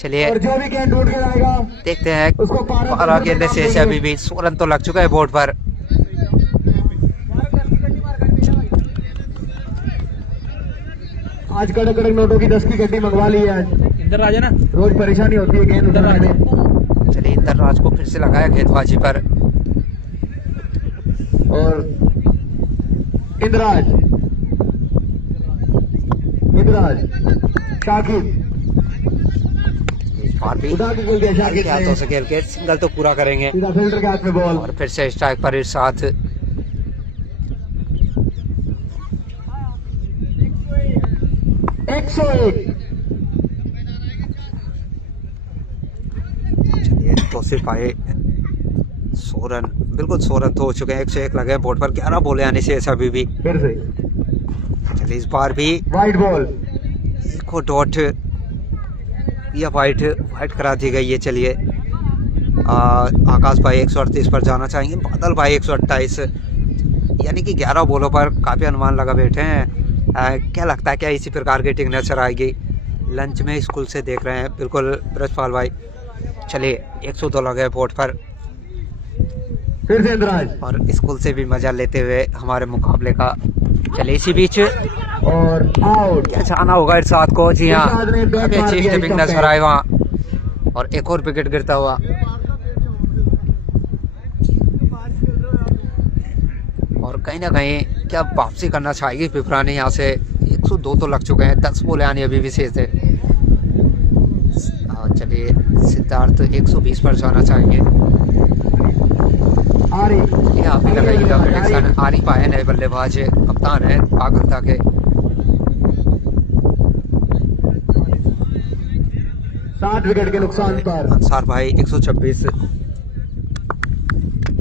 चलिए देखते हैं 12 गेंदे शेष है अभी भी। 100 रन तो लग चुका है बोर्ड पर। आज कड़क नोटों की 10 की गड्डी मंगवा ली है आज। इंदर राज है ना, रोज परेशानी होती है गेंद उठाने में। चलिए इंदर राज को फिर से लगाया गेंदबाजी पर, और इंद्राज शाकिब इस बार भी उठा के खेल दिया शाकिब ने। हाथों से खेल के सिंगल तो पूरा करेंगे। सीधा फील्डर के हाथ में बॉल, और फिर से स्ट्राइक पर इरशाद। 101। चलिए तो सिर्फ आए 100 रन, बिल्कुल 100 रन तो हो चुके हैं। 101 लगे हैं बोर्ड पर, 11 बॉलें आने से अभी भी। फिर से चलिए इस बार भी वाइट बॉल, एक और डॉट या वाइट करा दी गई है। चलिए आकाश भाई 138 पर जाना चाहेंगे, बादल भाई 128, यानी कि 11 बॉलों पर काफ़ी अनुमान लगा बैठे हैं। क्या लगता है क्या इसी प्रकार की टीम नजर आएगी? लंच में स्कूल से देख रहे हैं, बिल्कुल ब्रजपाल भाई। चलिए 102 लगे बोर्ड पर, फिर से इंद्राज, और स्कूल से भी मजा लेते हुए हमारे मुकाबले का। चलिए इसी बीच और आउट। क्या चाहना होगा इरशाद को? जी हाँ, इरशाद ने बैट काफी मार अच्छी दिया स्टेपिंग स्टंप नजर पे। आई वहाँ, और एक और विकेट गिरता हुआ। और कहीं ना कहीं क्या वापसी करना चाहेगी पिपरानी यहाँ से? 102 तो लग चुके हैं, 10 बॉलें आनी अभी भी शेष है। चलिए सिद्धार्थ 120 पर जाना चाहेंगे। ये आप ही लगाइएगा प्रेडिक्शन। आरिफ आए नए बल्लेबाज, कप्तान है बागलदा के। 7 विकेट के नुकसान पर अंसार भाई 126।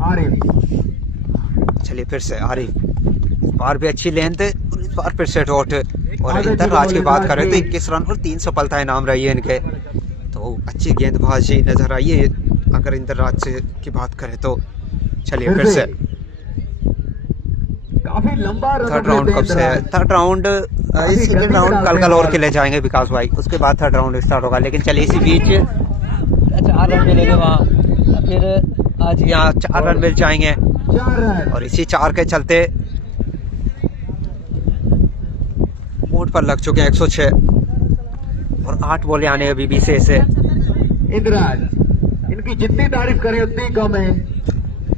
आरिफ। चलिए फिर से आरिफ, इस बार भी अच्छी लेंथ और इस बार फिर से डॉट। और इंदर राज की बात करें तो 21 रन और 3 सफलताएं नाम रही है इनके, तो अच्छी गेंदबाजी नजर आई है अगर इंदर राज से की बात करें तो। चलिए फिर से काफी लंबा थर्ड राउंड कब से है? थर्ड राउंड सेकंड राउंड कल और खेले जाएंगे विकास भाई, उसके बाद थर्ड राउंड स्टार्ट होगा। लेकिन चलिए इसी बीच 4 रन मिलेंगे वहाँ, फिर आज यहाँ 4 रन मिल जाएंगे 4 रन। और इसी 4 के चलते बोर्ड पर लग चुके हैं 106 और 8 बॉल आने अभी भी से इंद्राज, इनकी जितनी तारीफ करें उतनी कम है।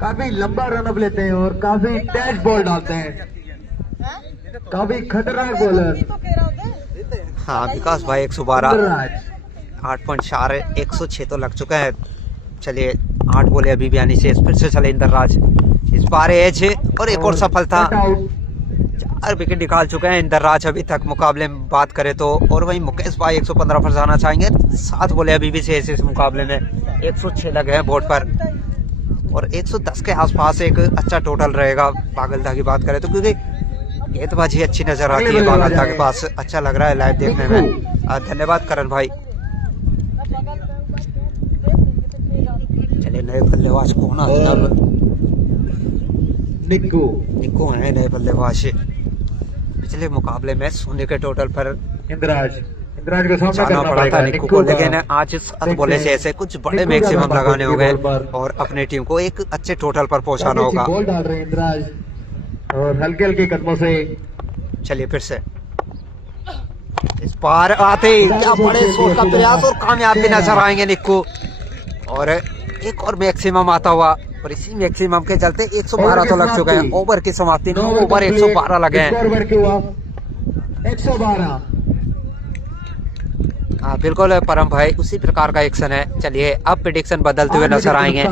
काफी लंबा रनअप लेते हैं और काफी तेज बॉल डालते हैं, काफी खतरनाक बॉलर। हाँ विकास भाई 112, इंद्राज 8.4 106 तो लग चुका है। चलिए 8 बॉल अभी भी आनी चाहिए। फिर से चले इंदर राज, इस बार एज और एक और सफलता, कट आउट। 4 विकेट निकाल चुके हैं इंदर राज अभी तक मुकाबले में बात करें तो। और वहीं मुकेश भाई 115 पर जाना चाहेंगे। 7 बॉले अभी भी शेष इस मुकाबले में, 106 लगे हैं बोर्ड पर और 110 के आसपास एक अच्छा टोटल रहेगा बागलदा की बात करें तो, क्योंकि गेंदबाजी अच्छी नजर आती है बागलदा के पास। अच्छा लग रहा है लाइव देखने में। धन्यवाद करण भाई। चलिए नए बल्लेबाज कौन आ गया? निक्को है नए बल्लेबाज। पिछले मुकाबले में सोने के टोटल पर इंद्राज को सामना जाना करना पड़ा था पड़ेगा निक्को को, लेकिन आज 7 बोले से ऐसे कुछ बड़े मैक्सिमम लगाने होंगे और अपनी टीम को एक अच्छे टोटल पर पहुंचाना होगा। बॉल डाल रहे हैं इंद्राज और हल्के हल्के कदमों से। चलिए फिर से इस बार आते ही क्या बड़े शॉट का प्रयास और कामयाब भी नजर आएंगे निक्को। और एक और मैक्सिमम आता हुआ और इसी मैक्सिमम के चलते 112 तो लग चुके हैं। ओवर की समाप्ति 9 ओवर 112 लगे हैं। 112। हाँ बिल्कुल परम भाई, उसी प्रकार का एक्शन है। चलिए अब प्रेडिक्शन बदलते हुए नजर आएंगे।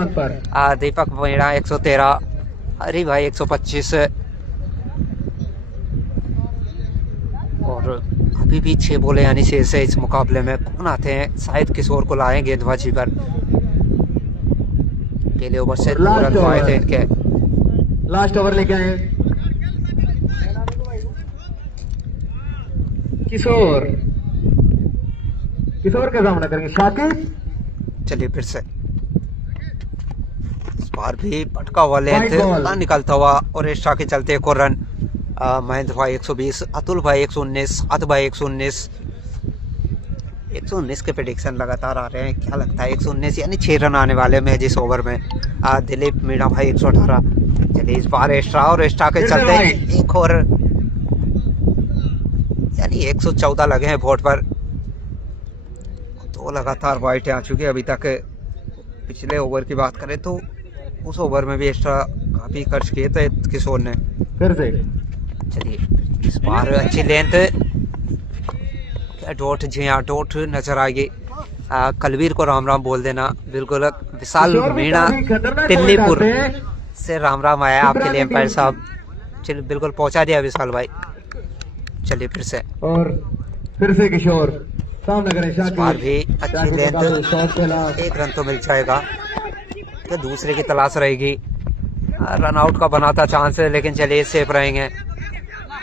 दीपक मीणा 113, हरी भाई 125 और अभी भी 6 बोले यानी शेष है इस मुकाबले में। कौन आते हैं? शायद किशोर को लाएं गेंदबाजी पर। पहले ओवर से 2 रन आए थे इनके। लास्ट ओवर लेके आए किशोर का सामना करेंगे शाकिर। चलिए फिर से इस बार भी पटका हुआ लेंथ निकलता हुआ और एक्स्ट्रा के चलते एक और रन। महेंद्र भाई 120, अतुल भाई 119, सात भाई 119 के प्रेडिक्शन लगातार आ रहे हैं। क्या लगता है 119 यानी 6 रन आने वाले में जिस ओवर में। दिलीप मीणा भाई 118। चलिए इस बार एक्स्ट्रा और एक्स्ट्रा के चलते एक और यानी 114 लगे हैं बोर्ड पर। 2 लगातार वाइट आ चुके अभी तक। पिछले ओवर की बात करें तो उस ओवर में भी एक्स्ट्रा काफी खर्च किए थे किशोर ने। फिर से चलिए इस बार अच्छी लेंथ, क्या डॉट जी हाँ डॉट नजर आएगी। कलवीर को राम राम बोल देना। बिल्कुल विशाल मीणा दिल्लीपुर से राम राम आया आपके लिए एम्पायर साहब। चलिए बिल्कुल पहुंचा दिया विशाल भाई। चलिए फिर से और फिर से किशोर सामना करें शाकिर। बार भी अच्छी लेंथ, 1 रन तो मिल जाएगा। तो दूसरे की तलाश रहेगी। रन आउट का बनाता चांस है लेकिन चलिए सेफ रहेंगे।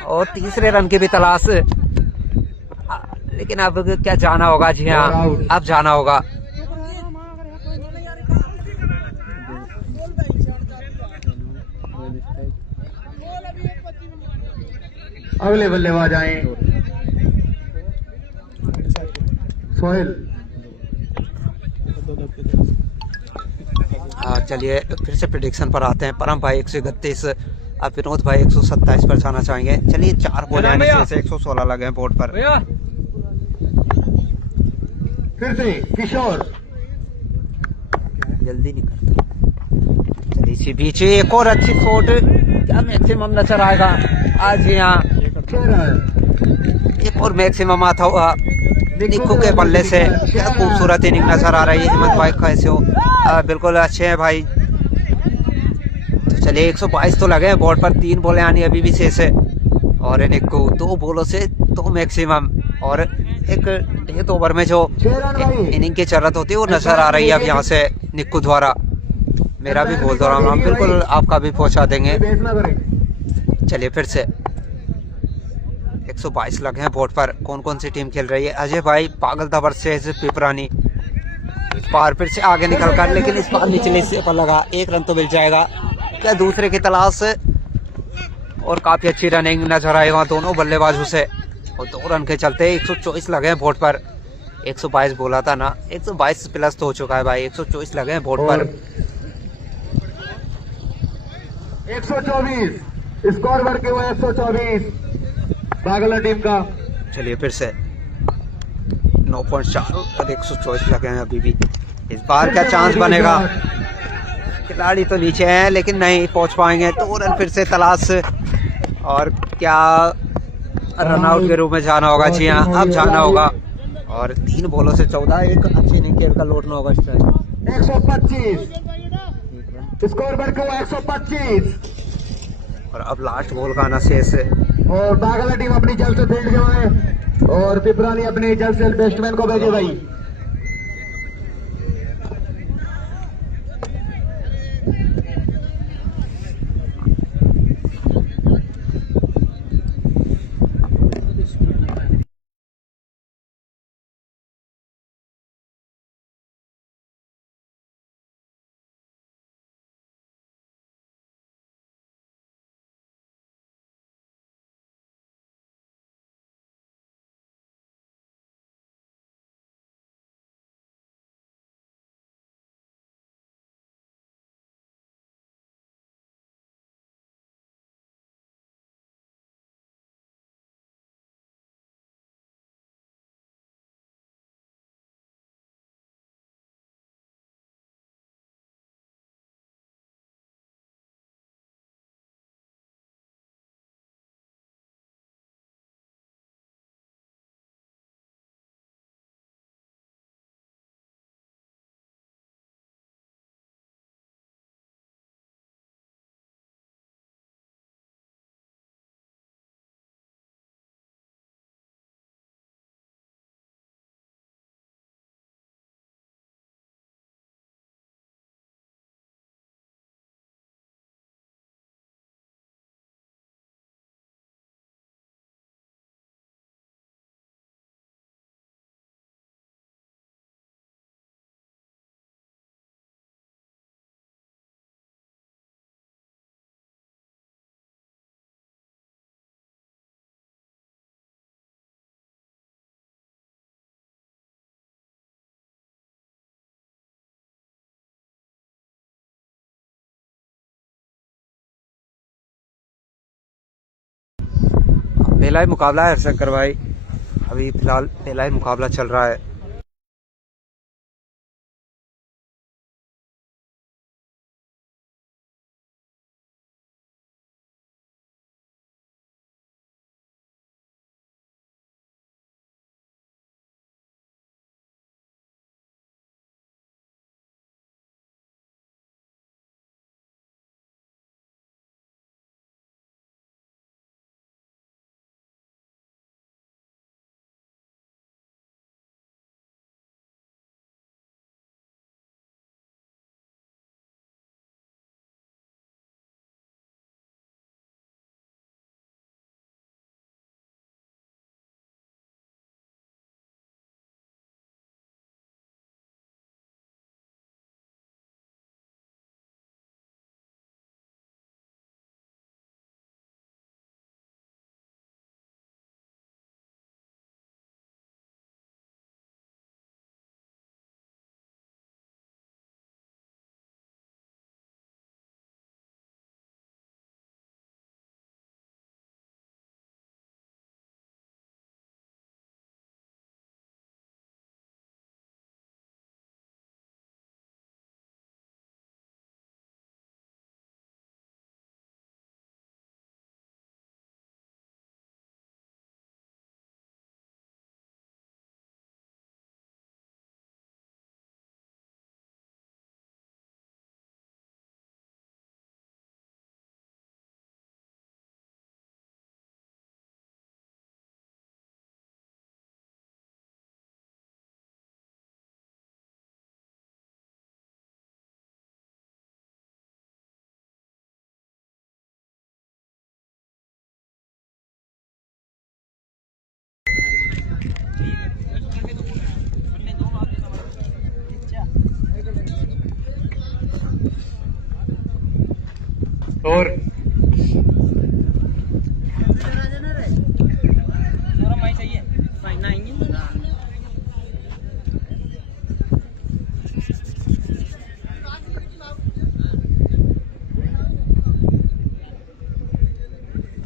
और तीसरे रन की भी तलाश, लेकिन अब क्या जाना होगा। जी हाँ अब जाना होगा। अगले बल्लेबाज आए सोहेल। चलिए फिर से प्रेडिक्शन पर आते हैं। परम भाई 131, विनोद भाई 127 पर जाना चाहेंगे। चलिए 4 बोले आने से 116 लगे हैं बोर्ड पर। भैया फिर से किशोर जल्दी नहीं करता। चलिए इसी बीच एक और अच्छी शॉट, क्या मैक्सिमम नजर आएगा आज यहाँ। 6 रन। एक और मैक्सिमम आता हुआ निक्को के बल्ले से। क्या खूबसूरत इनिंग नजर आ रही है। हिम्मत भाई कैसे हो? बिल्कुल अच्छे हैं भाई। तो चलिए 122 तो लगे हैं बोर्ड पर। 3 बोले आनी अभी भी शेष है और निक्को 2 बोलों से 2 मैक्सिमम और एक डेथ ओवर में जो 6 रन भाई। इनिंग की जरूरत होती है वो नजर आ रही है अब यहाँ से निक्कू द्वारा। मेरा भी बोल दो राम, बिल्कुल आपका भी पहुंचा देंगे। बेस ना करें। चलिए फिर से 122 लगे हैं बोर्ड पर। कौन कौन सी टीम खेल रही है? अजय भाई पागल था वर्सेस पिपरानी। इस बार फिर से आगे निकल कर, लेकिन इस बार निचले हिस्से पर लगा। 1 रन तो मिल जाएगा क्या दूसरे की तलाश, और काफी अच्छी रनिंग नजर आएगा दोनों बल्लेबाजों से। और 2 रन के चलते 124 लगे हैं बोर्ड पर। 122 बोला था ना, 122 प्लस तो हो चुका है भाई। 124 लगे हैं बोर्ड पर। 124 स्कोर वर्क हुआ 124 बागला टीम का। चलिए फिर से 9.4 और 124 लगे हैं अभी भी। इस बार क्या चांस बनेगा? खिलाड़ी तो नीचे हैं लेकिन नहीं पहुंच पाएंगे। 2 रन फिर से तलाश, और क्या रनआउट के रूप में जाना होगा? जी हाँ, अब जाना होगा। और 3 बॉलों से 14, एक अच्छी इनिंग खेल का लौटना होगा इस टाइम। 125 स्कोर वर्क हुआ 125। और अब लास्ट बॉल का आना शेष है। और बागला टीम अपनी जल्द से फील्ड जमाए और पिपरानी अपनी जल्द से बैट्समैन को भेजे भाई। पहला ही मुकाबला है हरशंकर भाई, अभी फिलहाल पहला ही मुकाबला चल रहा है। और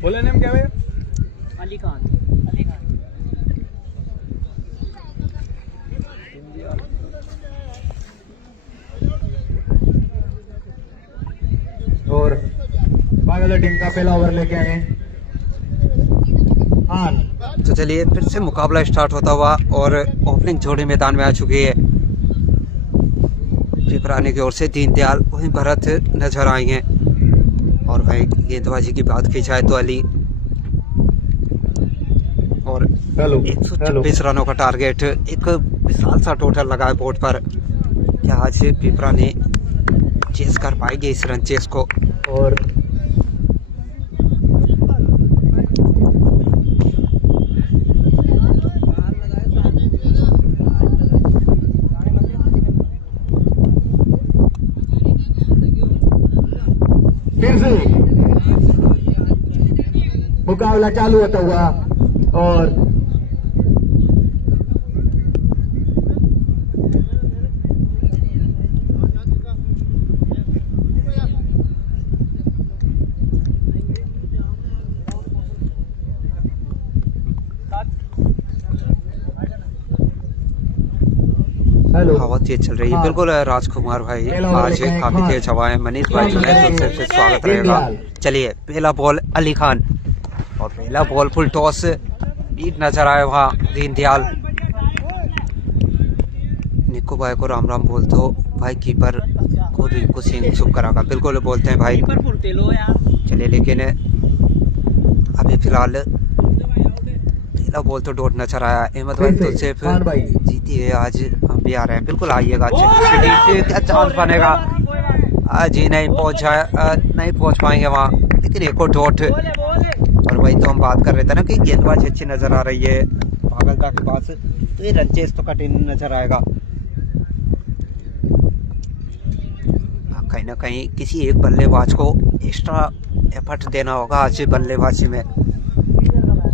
बोले नेम क्या भैया? अली खान। और बांग्लादेश टीम का पहला ओवर लेके आए हैं हाँ। तो चलिए फिर से मुकाबला स्टार्ट होता हुआ और ओपनिंग जोड़ी मैदान में आ चुकी है। पिपरानी की ओर से दीनदयाल वहीं भरत नजर आई हैं। और भाई गेंदबाजी की बात की जाए तो अली, और 126 रनों का टारगेट, एक विशाल सा टोटल लगा है बोर्ड पर। क्या आज पिपरानी चेस कर पाएगी इस रन चेस को? और फिर से मुकाबला चालू होता हुआ और हेलो हवा तेज चल रही है। हाँ। बिल्कुल राजकुमार भाई, पहला आज बॉल लेके काफी खान। तेज हवा है। मनीष भाई जो है तुमसे फिर स्वागत रहेगा। दीनदयाल। चलिए पहला बॉल अली खान, और पहला बॉल फुल टॉस, बीट नजर आए वहाँ दीनदयाल। निक्कू भाई को राम राम बोल दो भाई, कीपर को रिंकू सिंह शुभ करागा। बिल्कुल बोलते हैं भाई। चलिए लेकिन अभी फिलहाल पहला बॉल तो डॉट नजर आया। अहमद भाई तो सिर्फ खान भाई। जीती है, आज हम भी आ रहे हैं। बिल्कुल आइएगा। चलिए क्या चांस बनेगा? आज ही नहीं पहुंच पाएंगे वहाँ, लेकिन एक और डॉट। और वही तो हम बात कर रहे थे ना कि गेंदबाजी अच्छी नजर आ रही है पागलता के पास, तो ये रन चेस तो कठिन नजर आएगा। कहीं ना कहीं किसी एक बल्लेबाज को एक्स्ट्रा एफर्ट देना होगा आज बल्लेबाजी में।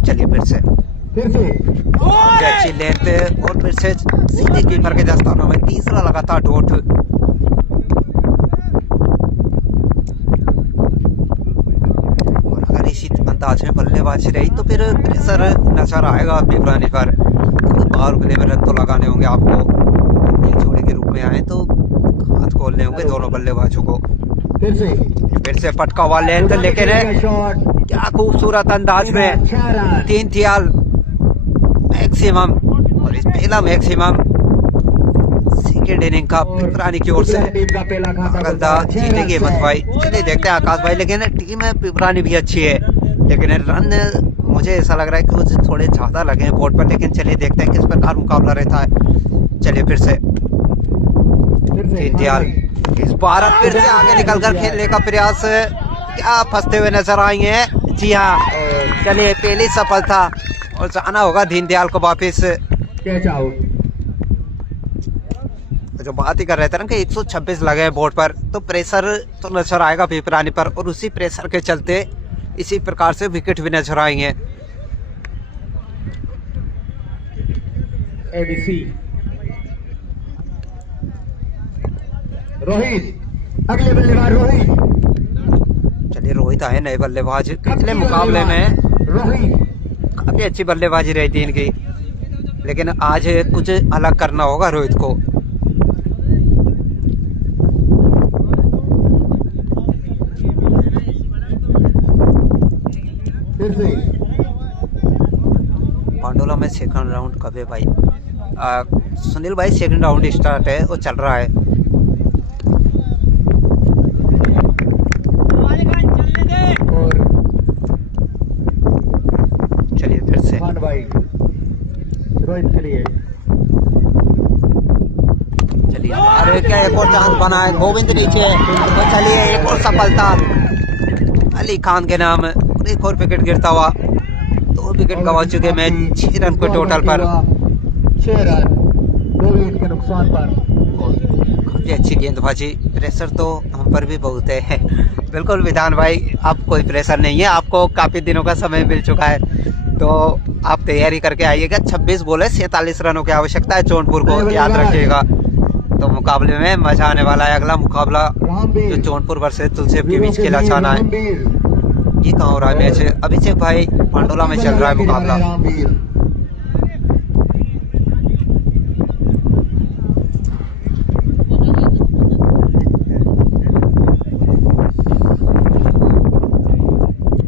चलिए फिर से अच्छी लेंथ, और फिर से सीधे कीपर के दस्तानों में तीसरा लगातार डॉट। और अगर इसी अंदाज में बल्लेबाजी रही तो फिर प्रेशर नजर आएगा पिपरानी पर। तो बाहर गले में रन तो लगाने होंगे आपको। एक जोड़े के रूप में आए तो हाथ खोलने होंगे दोनों बल्लेबाजों को। फिर से पटका हुआ लेंथ, लेकिन क्या खूबसूरत अंदाज में दीनदयाल मैक्सिमम, और इस पहला मैक्सिमम सेकेंड इनिंग का पिपरानी की ओर से। जीतेगी मत भाई। चलिए देखते हैं आकाश भाई, लेकिन टीम है पिपरानी भी अच्छी है, लेकिन रन मुझे ऐसा लग रहा है कि मुझे थोड़े ज्यादा लगे हैं बोर्ड पर। लेकिन चलिए देखते हैं किस प्रकार मुकाबला रहता है। चलिए फिर से दीनदयाल इस बार फिर से आगे निकलकर खेलने का प्रयास, क्या फंसते हुए नजर आएंगे। जी हाँ, चलिए पहली सफलता, और जाना होगा दीनदयाल को वापिस। जो बात ही कर रहे थे ना कि 126 लगे हैं बोर्ड पर, तो प्रेशर तो नजर आएगा पिपरानी पर, और उसी प्रेशर के चलते इसी प्रकार से विकेट भी नजर आएंगे। एबीसी रोहित, अगले बल्लेबाज रोहित। चलिए रोहित आए नए बल्लेबाज। पिछले मुकाबले में रोहित काफी अच्छी बल्लेबाजी रही थी इनकी, लेकिन आज कुछ अलग करना होगा रोहित को। पांडोला में सेकंड राउंड कब है भाई? सुनील भाई सेकंड राउंड स्टार्ट है, वो चल रहा है। चलिए फिर से भाई रोहित के लिए। चलिए, अरे क्या एक और चांस बना है। गोविंद नीचे, तो चलिए एक और सफलता अली खान के नाम। एक और विकेट गिरता हुआ, 2 विकेट गंवा चुके मैच 6 रन के टोटल पर। 6 रन 2 विकेट के नुकसान पर। काफी अच्छी गेंदबाजी, प्रेशर तो काम पर भी बहुत है। बिल्कुल विधान भाई, आप कोई प्रेशर नहीं है, आपको काफ़ी दिनों का समय मिल चुका है, तो आप तैयारी करके आइएगा। 26 बॉल 47 रनों की आवश्यकता है जौनपुर को, याद रखिएगा। तो मुकाबले में मजा आने वाला है। अगला मुकाबला जो जौनपुर वर्सेस तुलसेब के बीच खेला जाना है, ये कहाँ हो रहा है मैच? अभिषेक भाई पांडोला में चल रहा है मुकाबला।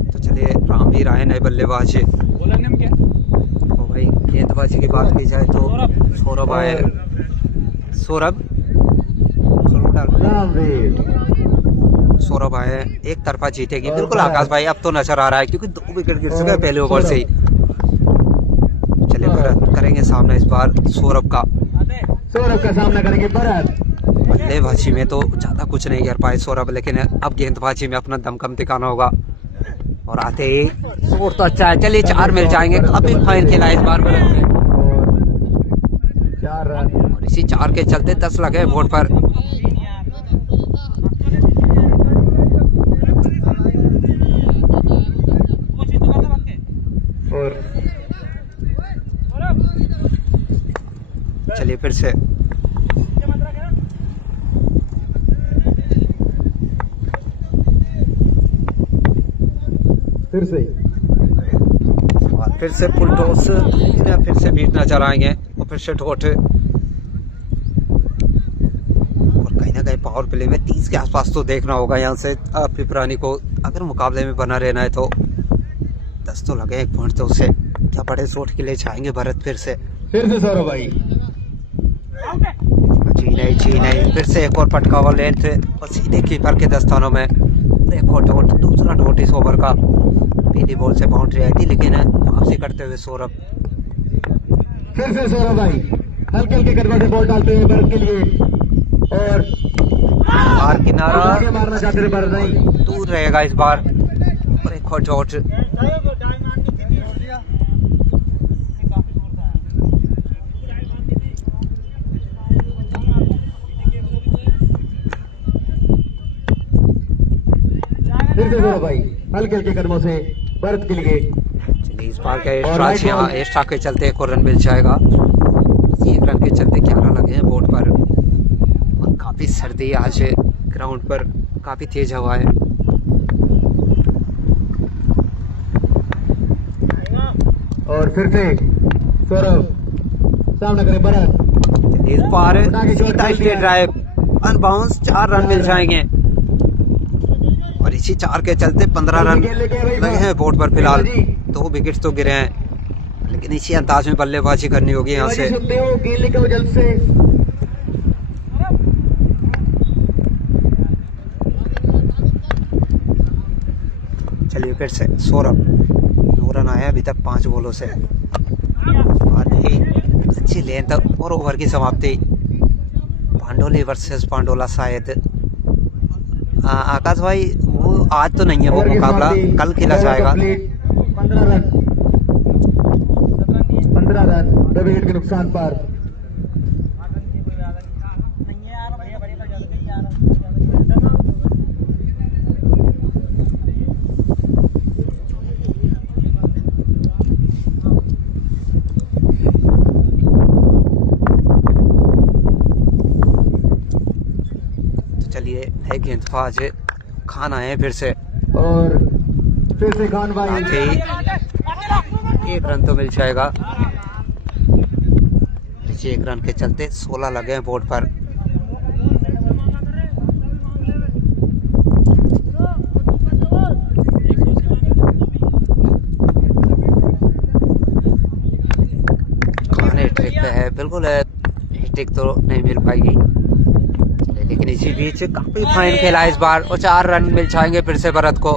तो चलिए रामवीर आए नए बल्लेबाज। बॉलर नेम क्या? तो भाई गेंदबाजी की बात की जाए तो सौरभ आए। सौरभ आए, एक तरफा जीतेगी बिल्कुल आकाश भाई। अब तो नजर आ रहा है क्योंकि 2 विकेट गिर चुके हैं पहले ओवर से ही। चलिए भरत करेंगे सामना इस बार सौरभ का सामना करेंगे भरत। बल्लेबाजी में तो ज्यादा कुछ नहीं कर पाए सौरभ, लेकिन अब गेंदबाजी में अपना दमखम दिखाना होगा। और आते ही स्कोर तो अच्छा है। चलिए 4 मिल जाएंगे। काफी फाइन खेला इस बार भरत ने, 4 रन। और इसी 4 के चलते 10 लगे बोर्ड पर। और चलिए फिर से फिर से फुल टॉस, फिर से बीट नजर आएंगे और फिर से ठोट। और कहीं ना कहीं पावर प्ले में 30 के आसपास तो देखना होगा यहाँ से पिपरानी को, अगर मुकाबले में बना रहना है तो। 10 तो लगे, 1 पॉइंट तो उसे क्या बड़े शॉट के लिए चाहेंगे भरत। फिर से सौरभ भाई जी नहीं, फिर से एक और पटका हुआ लेंथ और सीधे कीपर के दस्तानों में। एक और डॉट, दूसरा डॉट इस ओवर का। पहली बॉल से बाउंड्री आई थी, लेकिन वापसी करते हुए सौरभ। फिर से सौरभ भाई हल्के हल्के कदमों से बॉल डालते हुए भरत के लिए, और बार किनारा आगे मारना चाहते थे भरत, नहीं दूर रहेगा इस बार। और एक और डॉट। फिर से सौरभ भाई हल्के हल्के कदमों से भरत के लिए। चलिए इस बार का एक्स्ट्रा के चलते 1 और रन मिल जाएगा। 1 रन के चलते 11 लगे हैं बोर्ड पर। और काफी सर्दी आज ग्राउंड पर, काफी तेज हवा है। और फिर से सौरभ सामना करे भरत। इस बार सीधा स्ट्रेट ड्राइव, अनबाउंस, 4 रन मिल जाएंगे। और इसी 4 के चलते 15 रन लगे हैं बोर्ड पर फिलहाल। 2 विकेट तो गिरे हैं, लेकिन इसी अंदाज में बल्लेबाजी करनी होगी यहाँ से। जल्द से चलिए फिर से सौरभ। 9 रन आया अभी तक 5 बॉलों से। अच्छी लेंथ और ओवर की समाप्ति। पांडोली वर्सेस पांडोला शायद। आकाश भाई वो आज तो नहीं है वो मुकाबला, कल खेला जाएगा। 15 रन 2 विकेट के नुकसान पर। चलिए नए गेंदबाज खान आए फिर से। और फिर से खान भाई 1 रन तो मिल जाएगा। 1 रन के चलते 16 लगे हैं बोर्ड पर। खान हैट्रिक पे है, बिल्कुल हैट्रिक तो नहीं मिल पाएगी, लेकिन इसी बीच काफी फाइन खेला इस बार और 4 रन मिल जाएंगे फिर से भरत को।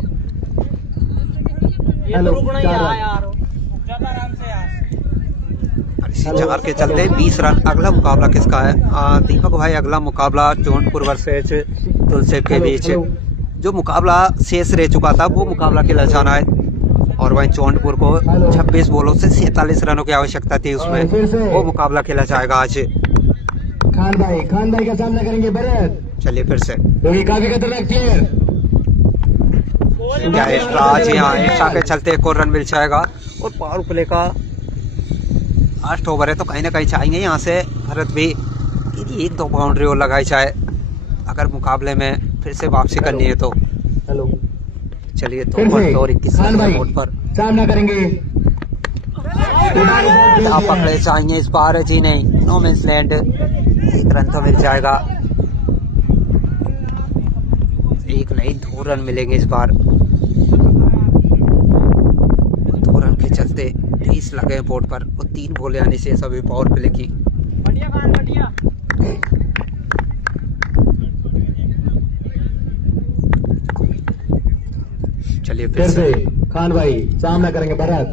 इसी 4 के चलते 20 रन। अगला मुकाबला किसका है दीपक भाई? अगला मुकाबला जौनपुर वर्सेस तुलसेब के बीच। जो मुकाबला शेष रह चुका था वो मुकाबला खेला जाना है, और वहीं जौनपुर को 26 बॉलों से 47 रनों की आवश्यकता थी, उसमें वो मुकाबला खेला जाएगा आज। खान भाई का सामना करेंगे भरत। चलिए फिर से क्योंकि काफी खतरनाक प्लेयर क्या एक्स्ट्रा आज यहाँ एक्स्ट्रा के चलते एक और रन मिल जाएगा। और पावर प्ले का लास्ट ओवर है तो कहीं ना कहीं चाहेंगे यहाँ से भरत भी कि 1-2 बाउंड्री और लगाई जाए अगर मुकाबले में फिर से वापसी करनी है तो। हेलो चलिए फिर से और 21 खान भाई बोर्ड पर सामना करेंगे। आप पकड़े चाहेंगे इस बार जी नहीं, नो मीन्स लैंड, 1 रन तो मिल जाएगा। 1 नहीं 2 रन मिलेंगे इस बार। 2 रन के चलते 30 लगे हैं बोर्ड पर और 3 बॉल आने से सभी पावर प्ले की। चलिए फिर से खान भाई सामना करेंगे भरत।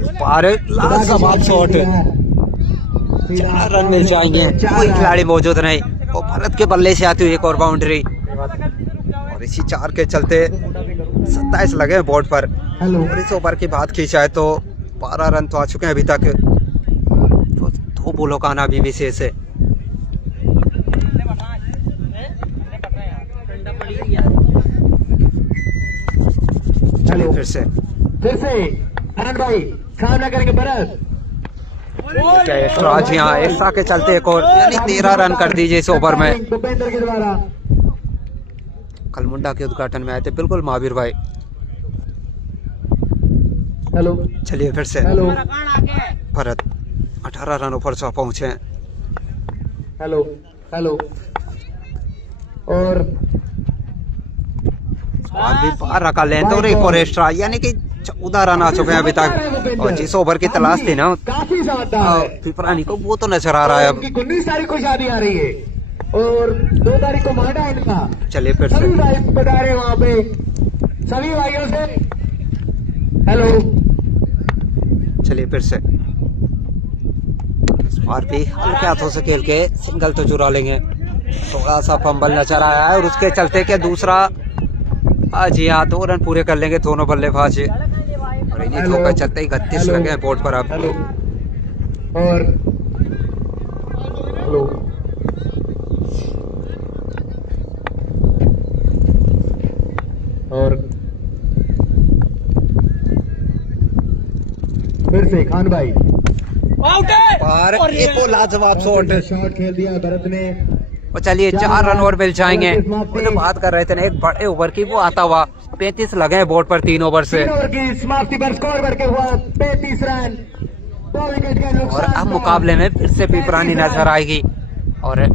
इस बार लास्ट बात शॉट, 4 रन मिल जाएंगे, कोई खिलाड़ी मौजूद नहीं और भरत के बल्ले से आती हुई एक और बाउंड्री और इसी 4 के चलते 27 लगे हैं बोर्ड पर। हेलो और इस ओवर की बात की जाए तो 12 रन तो आ चुके हैं अभी तक, तो 2 बॉलों का आना अभी भी शेष है। हेलो फिर से खान भाई सामना करेंगे भरत। क्या एक्स्ट्रा आज यहाँ एक्स्ट्रा के चलते एक और यानी 13 रन कर दीजिए इस ओवर में। भूपेंद्र के द्वारा कल मुंडा के उद्घाटन में आए थे बिल्कुल महावीर भाई। हेलो चलिए फिर से हेलो भरत 18 रनों पर पहुंचे। हेलो हेलो और अभी बाहर रखा लें तो एक और एक्स्ट्रा यानी कि 14 रन आ चुके हैं अभी तक और जिस ओवर की तलाश थी ना काफी शानदार है। पिपरानी को वो तो नजर आ रहा है अब। 19 तारीख को शादी आ रही है और 2 तारीख को मांडा है इनका। चलिए फिर से सभी भाई बता रहे वहाँ पे सभी भाइयों से हेलो। चलिए फिर से इस बार भी हल्के हाथों से खेल के सिंगल तो चुरा लेंगे। थोड़ा सा फंबल नजर आया है और उसके चलते के दूसरा जी हाँ 2 रन पूरे कर लेंगे दोनों बल्लेबाज और इन्हीं दो का चलते 31 लगे हैं बोर्ड पर अब। हेलो और हेलो और फिर से खान भाई पर एक और लाजवाब शॉट खेल दिया भरत ने। और चलिए 4 रन और मिल जाएंगे। वो जो बात कर रहे थे ना एक बड़े ओवर की वो आता हुआ 35 लगे हैं बोर्ड पर 3 ओवर से 3 ओवर की समाप्ति पर स्कोर करके हुआ 35 रन 2 विकेट के नुकसान। और अब मुकाबले में फिर से पिपरानी नजर आएगी और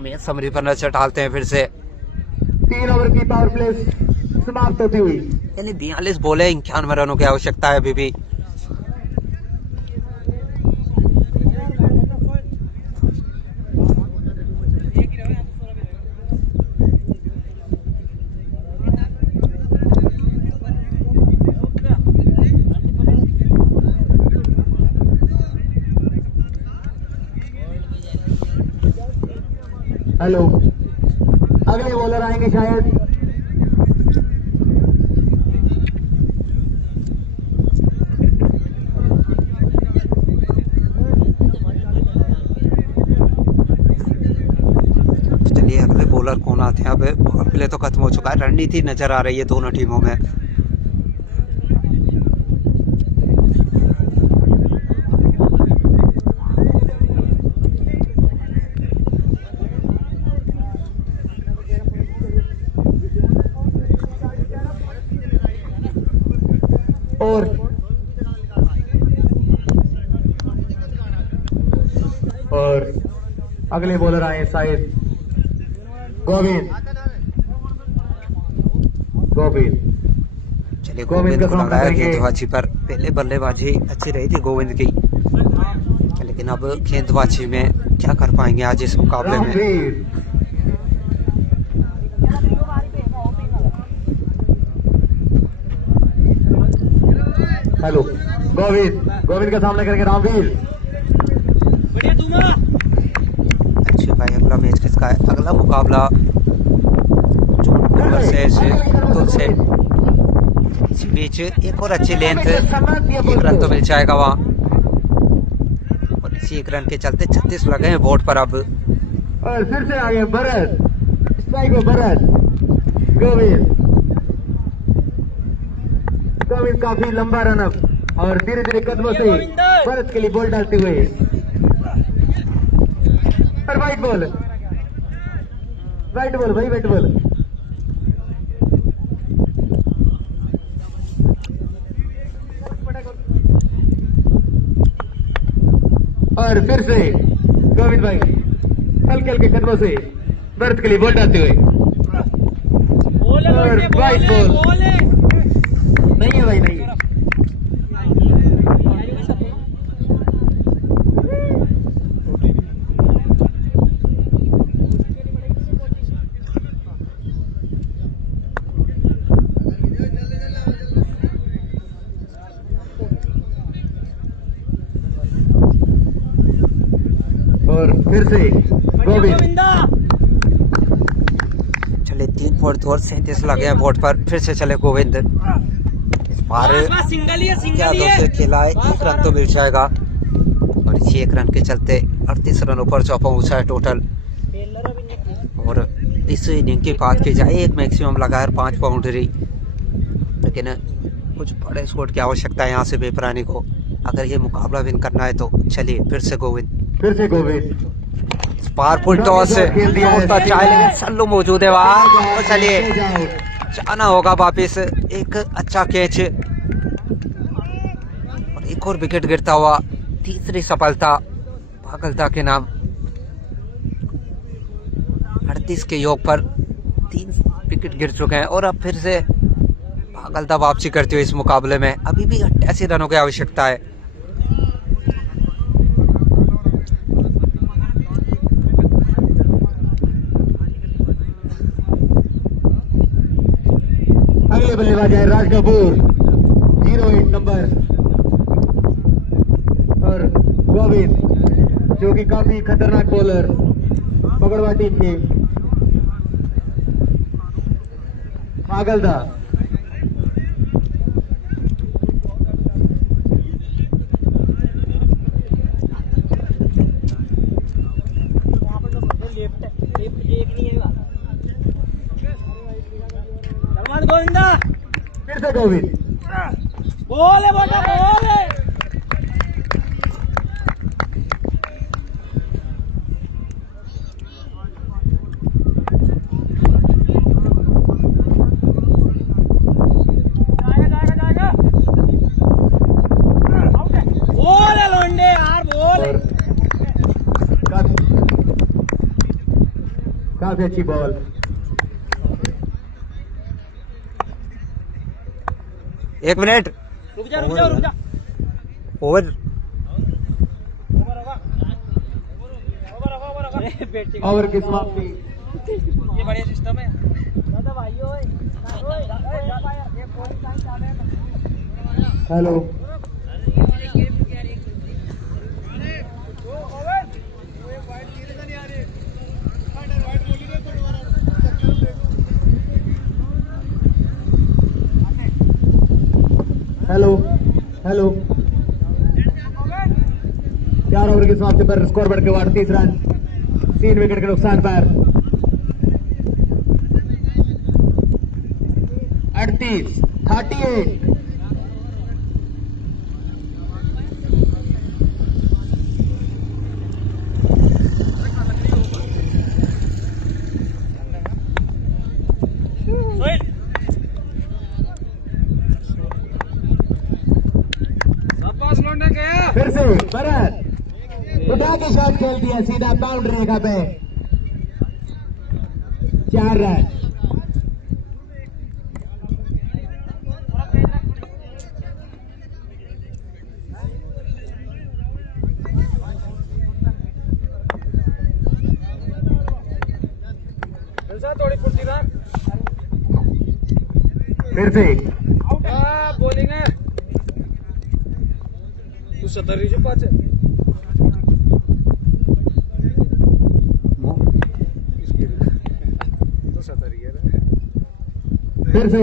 मैच समरी पर नजर डालते हैं फिर से। 3 ओवर की पावर प्ले समाप्त होती हुई यानी 42 बॉले 91 रनों की आवश्यकता है अभी भी। हेलो अगले बॉलर आएंगे शायद। चलिए अगले बॉलर कौन आते हैं। अब पावर प्ले तो खत्म हो चुका है, रणनीति नजर आ रही है दोनों टीमों में। और अगले बॉलर आए शायद गोविंद। चलिए गोविंद गोविंद का को सामना लगाया करेंगे। गेंदबाजी पर। पहले बल्लेबाजी अच्छी रही थी गोविंद की, लेकिन अब गेंदबाजी में क्या कर पाएंगे आज इस मुकाबले में। रामवीर हेलो गोविंद का सामना करेंगे रामवीर। अच्छी भाई अगला मैच किसका है? अगला मुकाबला जोधपुर वर्सेस तुलसेट। इस बीच एक और अच्छी लेंथ, 1 रन तो मिल जाएगा वहाँ और इसी 1 रन के चलते 36 लगे हैं बोर्ड पर अब। और फिर से आगे भरत, स्ट्राइक में भरत, गोविंद काफी लंबा रनअप और धीरे धीरे कदमों से भरत के लिए बॉल डालते हुए और वाइट बॉल भाई वाइट बॉल। और फिर से गोविंद भाई हल्के हल्के कदमों से भरत के लिए बॉल डालते हुए और वाइट बॉल नहीं है भाई, नहीं है। और फिर से गोविंद चले 3 पॉइंट और 37 लगे हैं बोर्ड पर। फिर से चले गोविंद, इस बार क्या से खेला है, 1 रन तो मिल जाएगा और इसी 1 रन के चलते 38 रनों पर जो पहुंचा है टोटल। और इस इनिंग की बात की जाए, एक मैक्सिमम लगा है 5 बाउंड्री, लेकिन कुछ बड़े स्कोर की आवश्यकता है यहाँ से बेपरानी को अगर ये मुकाबला विन करना है तो। चलिए फिर से गोविंद पार फुल टॉस सल्लू मौजूद है वहाँ। तो चलिए जाना होगा वापिस, एक अच्छा कैच और एक और विकेट गिरता हुआ, तीसरी सफलता पागलता के नाम। 38 के योग पर 3 विकेट गिर चुके हैं और अब फिर से पागलता वापसी करती हुई इस मुकाबले में। अभी भी 88 रनों की आवश्यकता है। अगले बल्लेबाज है राज कपूर 08 नंबर और गोविंद जो कि काफी खतरनाक बॉलर पकड़वा टीम के। पागलदा गोविंदा फिर से गोविंद बोले बोले बोले काफी अच्छी बॉल। एक मिनट रुक जा ओवर। ओवर की समाप्ति। ये बढ़िया सिस्टम है। हेलो हेलो हेलो 4 ओवर की समाप्ति पर स्कोर बढ़ के 38 रन 3 विकेट के नुकसान पर 38 फिर से भरत उठा के शॉट खेल दिया सीधा बाउंड्री रेखा पे 4 रन। थोड़ी फुर्ती रख। फिर से बॉलिंग है तू 70 जो 5 तो 70 है। फिर से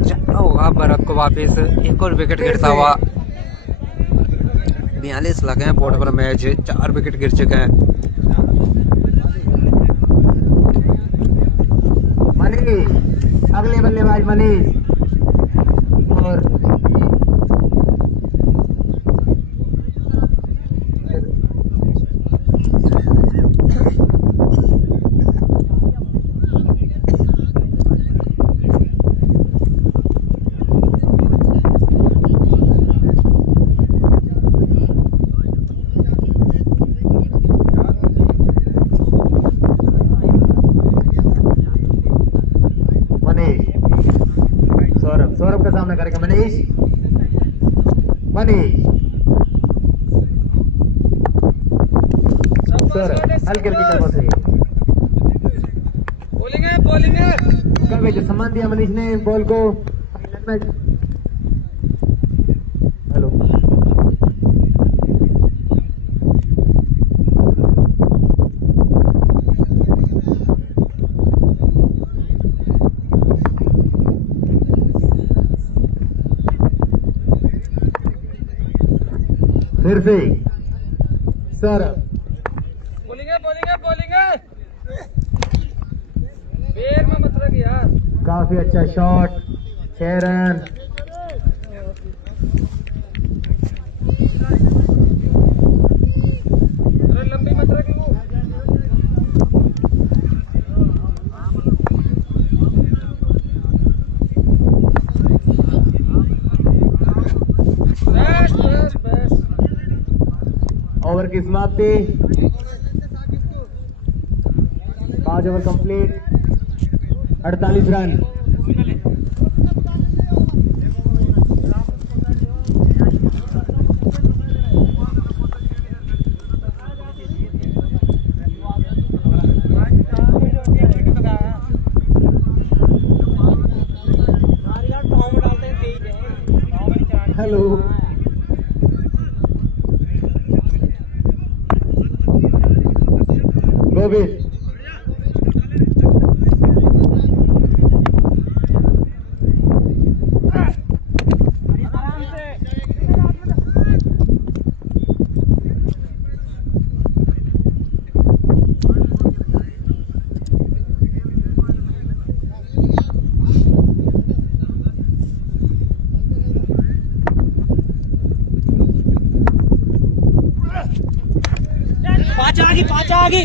जाना होगा भरत को वापस। एक और विकेट गिरता हुआ 42 लगे हैं बोर्ड पर मैच, 4 विकेट गिर चुके हैं। मनीष, अगले बल्लेबाज मनीष और सौरभ का सामना करेगा मनीष। सौरभ हल्के हल्के कदमों से बॉलिंग है कभी जो सम्मान दिया मनीष ने बॉल को। हेलो फिर से सौरभ बॉलिंग है पैर में मत रख यार। काफी अच्छा शॉट, 6 रन। लंबी मत रख वो। बस ओवर की समाप्ति, 5 over complete, 48 run. Hello Govind, पाँच आगे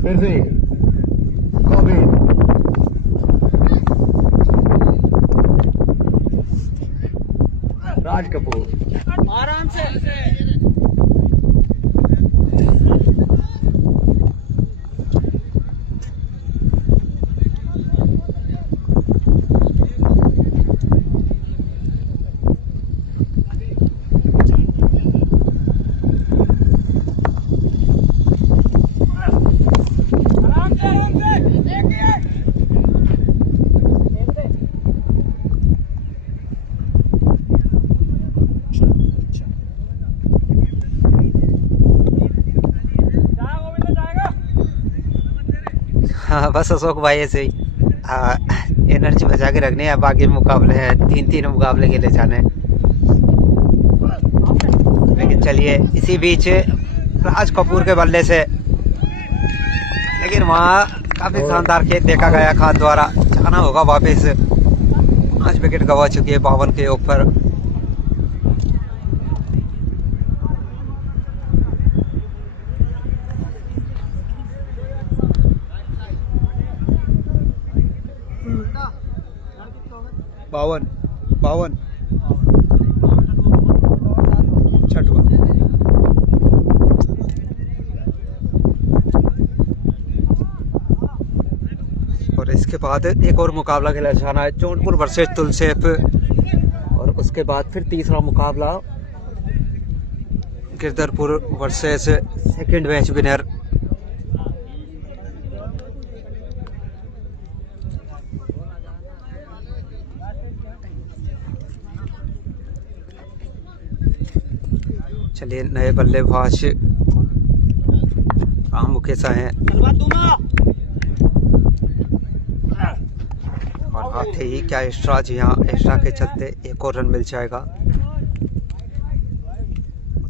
फिर से गोविंद, राज कपूर आराम से। हाँ बस अशोक भाई ऐसे ही एनर्जी बचा के रखने हैं। बाकी मुकाबले हैं, 3 मुकाबले के लिए जाने हैं। लेकिन चलिए, इसी बीच राज कपूर के बल्ले से, लेकिन वहाँ काफी शानदार खेल देखा गया खान द्वारा। जाना होगा वापस। 5 विकेट गवा चुकी है 52 के ऊपर। बावन छठवा। और इसके बाद एक और मुकाबला खेला जाना है, जौनपुर वर्सेस तुलसेप। और उसके बाद फिर तीसरा मुकाबला Girdharpur versus second match winner. चलिए नए बल्लेबाज राम मुकेशा हैं और आते ही क्या एक्स्ट्रा, जी हाँ एक्स्ट्रा के चलते एक और रन मिल जाएगा।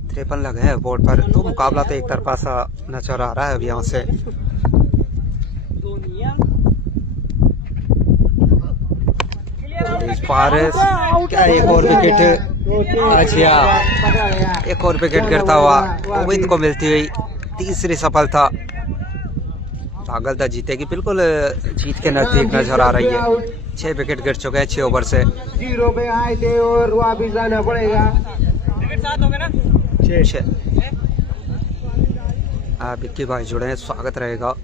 53 लगे हैं बोर्ड पर, तो मुकाबला तो एक तरफा सा नजर आ रहा है अभी यहाँ से। इस बार क्या एक और विकेट, अच्छा एक और विकेट गिरता हुआ गोविंद को मिलती हुई तीसरी सफलता। भागलता जीतेगी, बिल्कुल जीत के नजदीक नजर आ रही है। 6 विकेट गिर चुके हैं 6 ओवर से। 0 पे आए थे और वापिस जाना पड़ेगा। विक्की भाई जुड़े हैं, स्वागत रहेगा।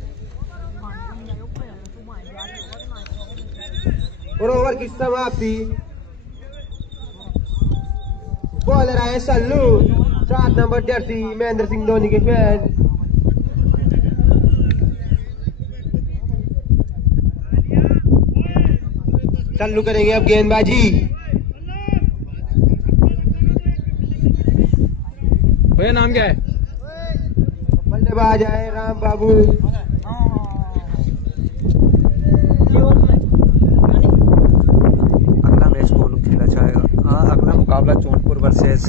और ओवर की समाप्ति। बॉलर आए सल्लू, 7 नंबर जर्सी महेंद्र सिंह धोनी के फैन। सल्लू करेंगे अब गेंदबाजी। भैया नाम क्या है? बल्लेबाज आए राम बाबू। अगला मैच कौन खेला जाएगा? हाँ, अगला मुकाबला जौनपुर वर्सेस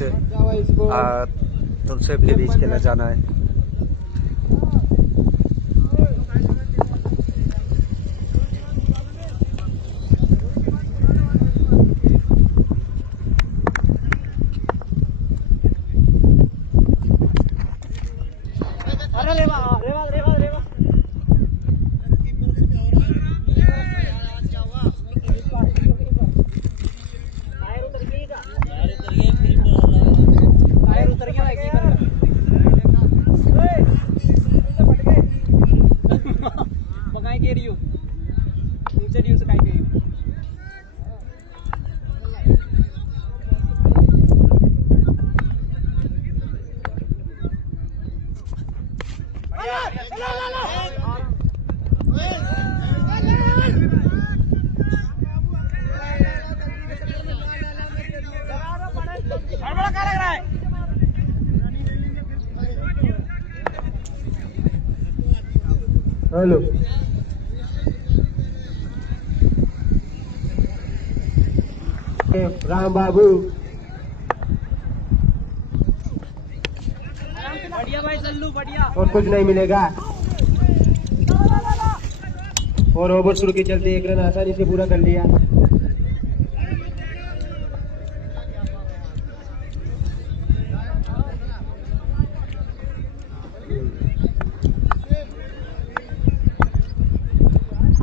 तुलसेब के बीच खेला जाना है। हेलो, राम बाबू। बढ़िया भाई सल्लू, बढ़िया। और कुछ नहीं मिलेगा। और ओवर शुरू के चलते एक रन आसानी से पूरा कर लिया।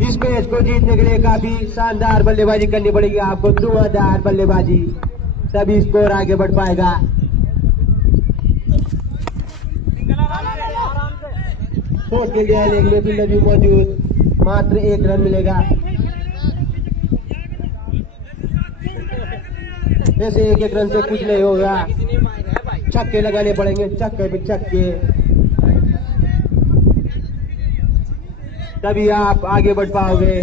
इस मैच को जीतने के लिए काफी शानदार बल्लेबाजी करनी पड़ेगी आपको, धुआंधार बल्लेबाजी, तभी स्कोर आगे बढ़ पाएगा। सोच के लिए लेग में फील्डर भी मौजूद, मात्र 1 रन मिलेगा। ऐसे 1-1 रन से कुछ नहीं होगा, छक्के लगाने पड़ेंगे, छक्के पे छक्के, तभी आप आगे बढ़ पाओगे,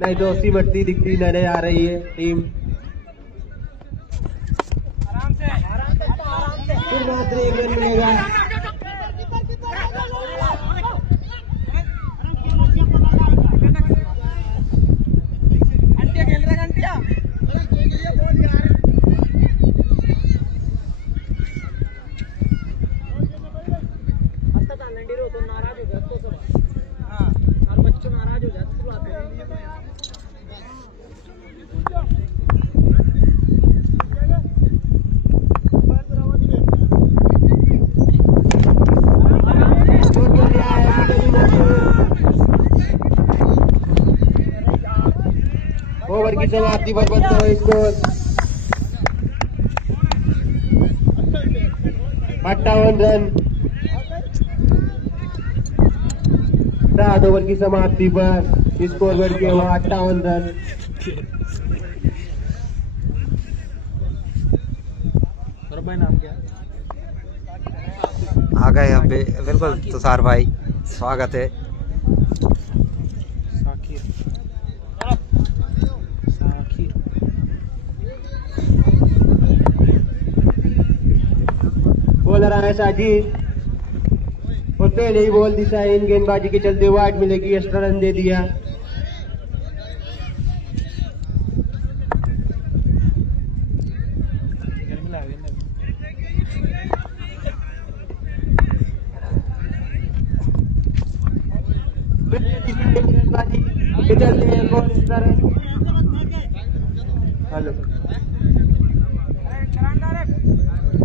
नहीं तो सिमटती दिखती नजर आ रही है टीम। फिर मात्र 1 रन मिलेगा। ओवर की समाप्ति पर बनता है स्कोर 58 रन। 7 ओवर की समाप्ति पर स्कोर बढ़ के हुआ 58 रन। भाई नाम क्या? आ गए हम भी, बिल्कुल तुषार भाई, स्वागत है। है साजिद और पहले ही बॉल दिशा इन गेंदबाजी के चलते वाइड मिलेगी, एक्स्ट्रा रन दे दिया। हेलो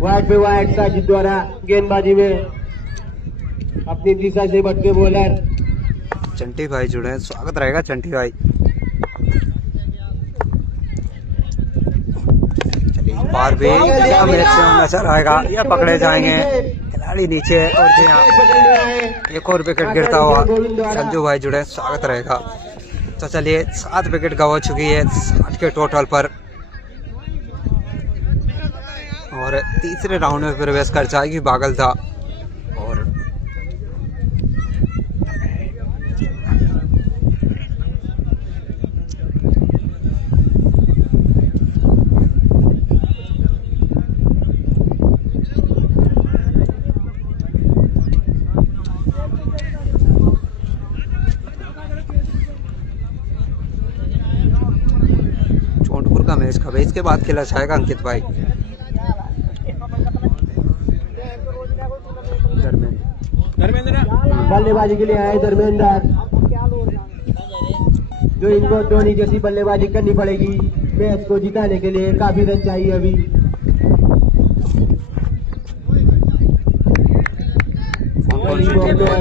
वाइड पे वाइड साजिद द्वारा गेंदबाजी में अपनी दिशा से भटके बॉलर चंटी भाई जुड़े हैं, स्वागत रहेगा चंटी भाई। चलिए इस बार भी क्या मैच नजर आएगा या पकड़े जाएंगे, खिलाड़ी नीचे है और जी हाँ एक और विकेट गिरता हुआ संजू भाई जुड़े हैं, स्वागत रहेगा। तो चलिए 7 विकेट गवा चुकी है 60 के टोटल पर और तीसरे राउंड में प्रवेश कर जाएगी बागलदा। और जौनपुर का मैच कब है इसके बाद खेला जाएगा अंकित भाई। बल्लेबाजी के लिए आए धर्मेंद्र, जो इनको धोनी जैसी बल्लेबाजी करनी पड़ेगी मैच को जिताने के लिए। काफी रन चाहिए अभी।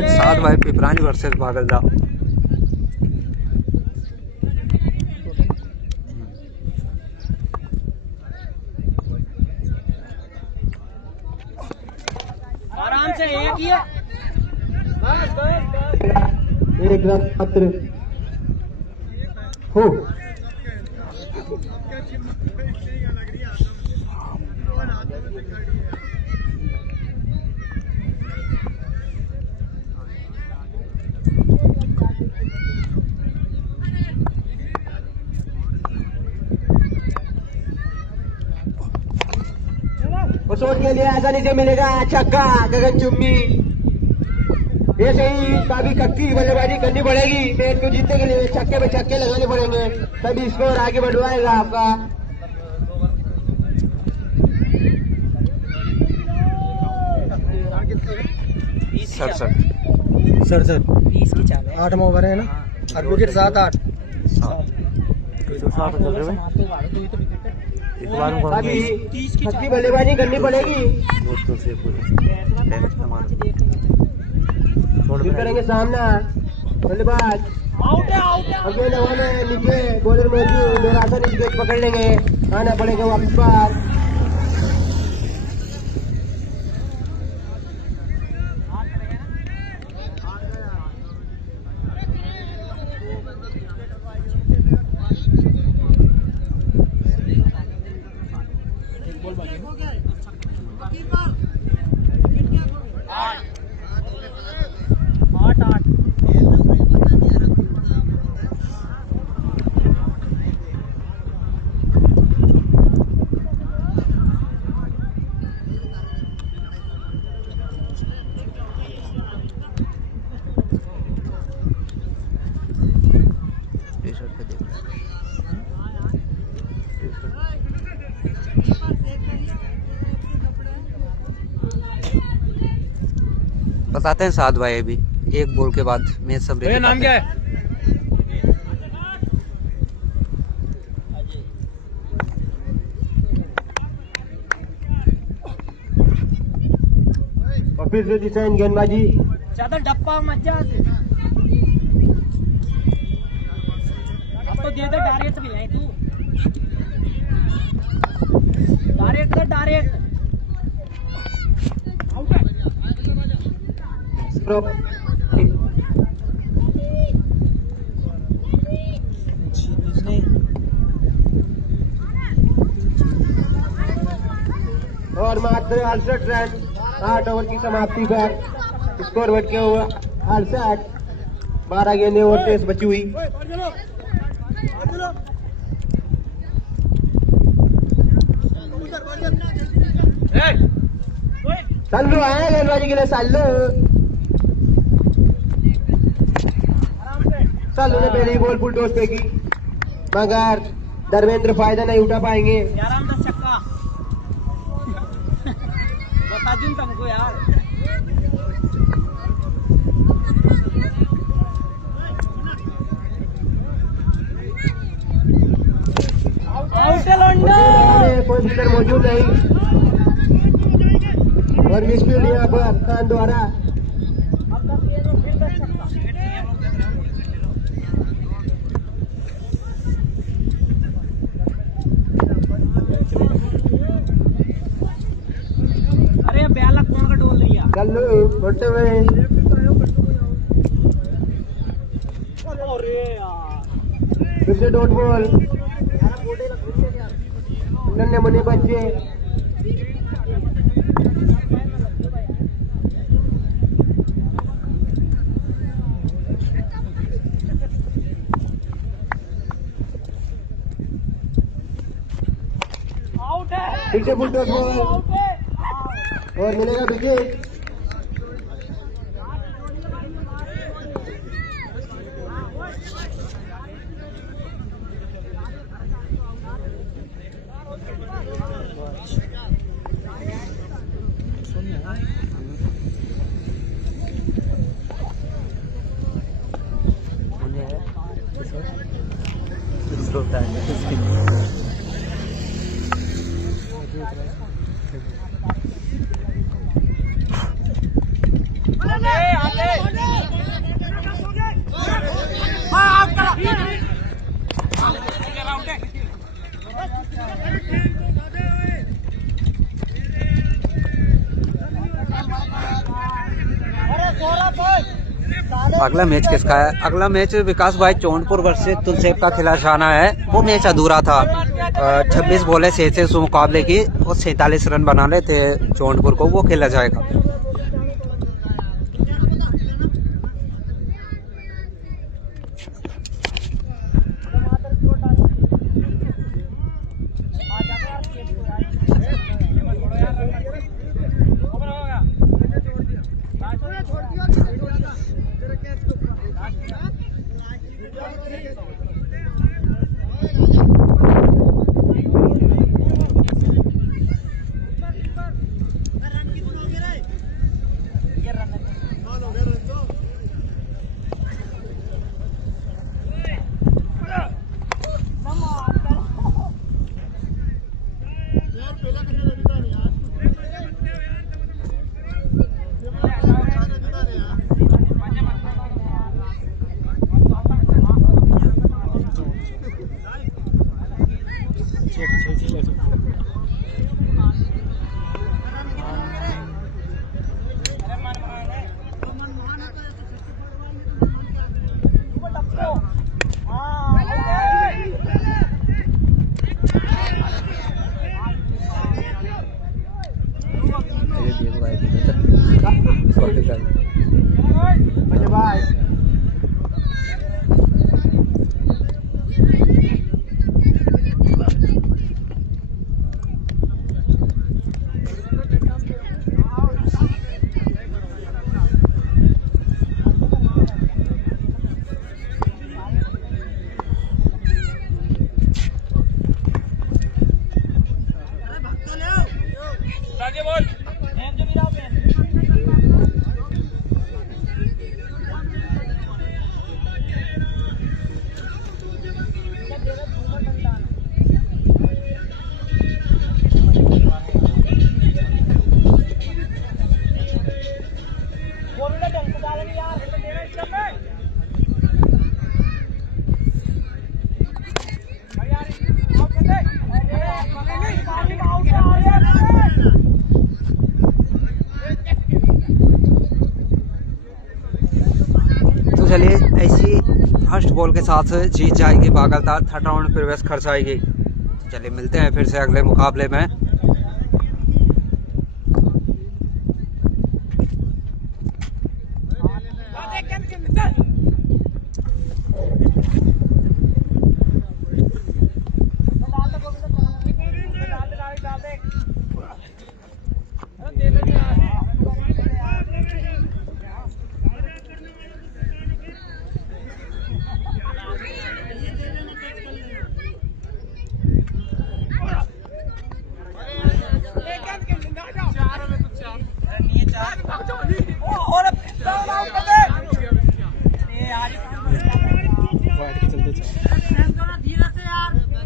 सात भाई पिपरानी वर्सेस बागलदा। आराम से एक ही है। एक रन मात्र हो। शॉट के लिए आसानी से मिलेगा छक्का गगन चुम्मी। ऐसे ही काफी कच्ची बल्लेबाजी करनी पड़ेगी मैच को जीतने के लिए। छक्के पे छक्के लगाने पड़ेंगे तभी स्कोर आगे बढ़वाएगा आपका। सड़सठ 20 की चाल है। 8 ओवर है ना, और विकेट 7-8। अभी छक्की बल्लेबाजी करनी पड़ेगी। फिर करेंगे सामना बल्लेबाज। अगले हवा में नीचे बॉलर मौजूद और आसानी से कैच पकड़ लेंगे। आना पड़ेगा वापस बाहर। बताते हैं साथ भाई अभी एक बॉल के बाद मैच सब भैया नाम क्या है? और फिर से डिजाइन गेंदबाजी। ज्यादा डप्पा मत जा। अब तो दे दे डायरेक्ट भी है तू। डायरेक्ट कर डायरेक्ट। आउट है। और मात्र 68 रन 8 ओवर की समाप्ति पर स्कोर बढ़ के हुआ 68। 12 गेंदें और 23 बची हुई। सल्लू आए गेंदबाजी के लिए। सल्लू ने पहले ही बॉल फुल टॉस पे की, मगर धर्मेंद्र फायदा नहीं उठा पाएंगे। बता दूं तुमको यार। कोई फिक्र मौजूद नहीं और मिसफील्ड यहाँ पर खान द्वारा। अरे ब्याला कौन का डोल लिया? कल्लू बढ़ते हुए फिर से डॉट बॉल। नन्हे मुन्ने बच्चे फिर से फुल टॉस बॉल और मिलेगा विकेट। अगला मैच किसका है? अगला मैच विकास भाई चौनपुर वर्सेस तुलसेब का खिला जाना है। वो मैच अधूरा था। 26 बॉलें 6 मुकाबले की और 47 रन बनाने थे चौनपुर को, वो खेला जाएगा। चलिए ऐसी फर्स्ट बॉल के साथ जीत जाएगी बागलदार, थर्ड राउंड प्रवेश कर जाएगी। चलिए मिलते हैं फिर से अगले मुकाबले में। दे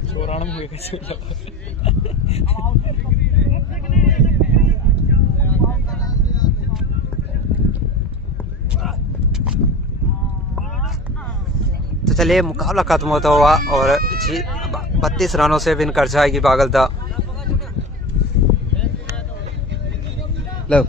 चौरानवे हुए कैसे तो चलिए मुकाबला खत्म होता हुआ और 32 रनों से विन कर जाएगी बागलदा। लो